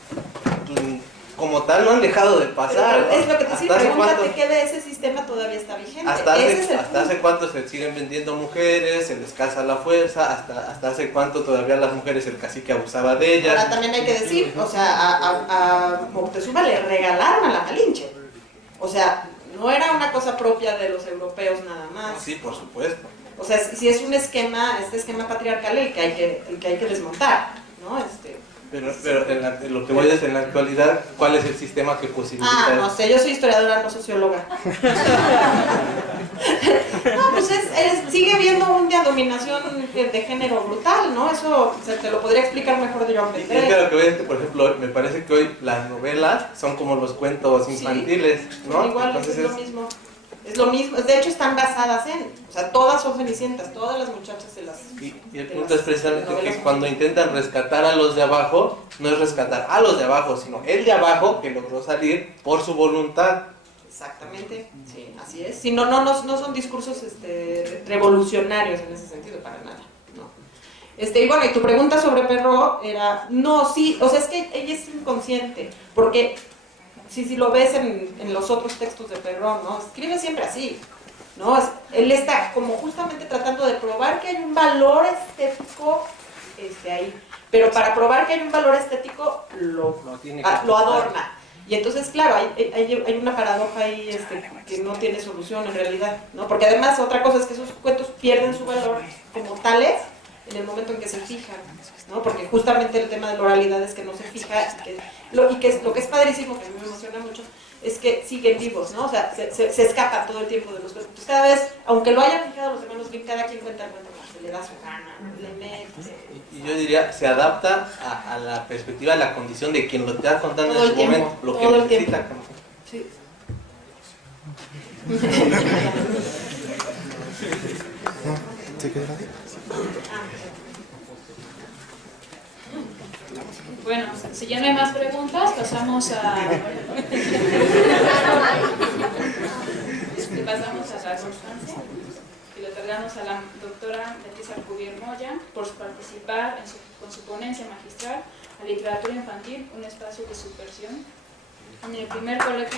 como tal no han dejado de pasar. Pero es lo que te decía, pregúntate qué de ese sistema todavía está vigente. Hasta hace cuánto se siguen vendiendo mujeres, se les casa la fuerza, hasta hace cuánto todavía las mujeres el cacique abusaba de ellas. Ahora también hay que decir, o sea, a Moctezuma le regalaron a la Malinche. O sea, no era una cosa propia de los europeos nada más. Sí, por supuesto. O sea, si es un esquema, este esquema patriarcal el que hay que desmontar, ¿no? Pero en lo que voy es en la actualidad, ¿cuál es el sistema que posibilita? No sé, yo soy historiadora, no socióloga. No, pues sigue habiendo una dominación de género brutal, ¿no? Eso te lo podría explicar mejor de Joan Petré. Y es que lo que voy es que, por ejemplo, me parece que hoy las novelas son como los cuentos infantiles, ¿no? Igual, entonces es lo mismo. Es lo mismo, de hecho están basadas o sea, todas son cenicientas, todas las muchachas se las... Y el punto es precisamente que cuando intentan rescatar a los de abajo, no es rescatar a los de abajo, sino el de abajo que logró salir por su voluntad. Exactamente, sí, así es. Sí, no son discursos revolucionarios en ese sentido, para nada, ¿no? Y bueno, y tu pregunta sobre Perrault era, no, sí, o sea, es que ella es inconsciente, porque... Si lo ves en los otros textos de Perrault, ¿no? Escribe siempre así, ¿no? Él está como justamente tratando de probar que hay un valor estético ahí, pero para probar que hay un valor estético lo adorna. Y entonces, claro, hay una paradoja ahí que no tiene solución en realidad, ¿no? Porque además otra cosa es que esos cuentos pierden su valor como tales en el momento en que se fijan, ¿no? Porque justamente el tema de la oralidad es que no se fija y que lo que es padrísimo, que a mí me emociona mucho, es que siguen vivos, ¿no? O sea, se escapan todo el tiempo de los cuentos. Entonces, cada vez, aunque lo hayan fijado los hermanos Grimm, cada quien cuenta el cuento como se le da su gana, le mete. Y yo diría, se adapta a la perspectiva, a la condición de quien lo está contando Todo en el su tiempo, momento, lo que todo el necesita. tiempo. Sí. Bueno, si ya no hay más preguntas, pasamos a la constancia y le otorgamos a la doctora Beatriz Alcubierre Moya por participar con su ponencia magistral a literatura infantil, un espacio de subversión, en el primer coloquio.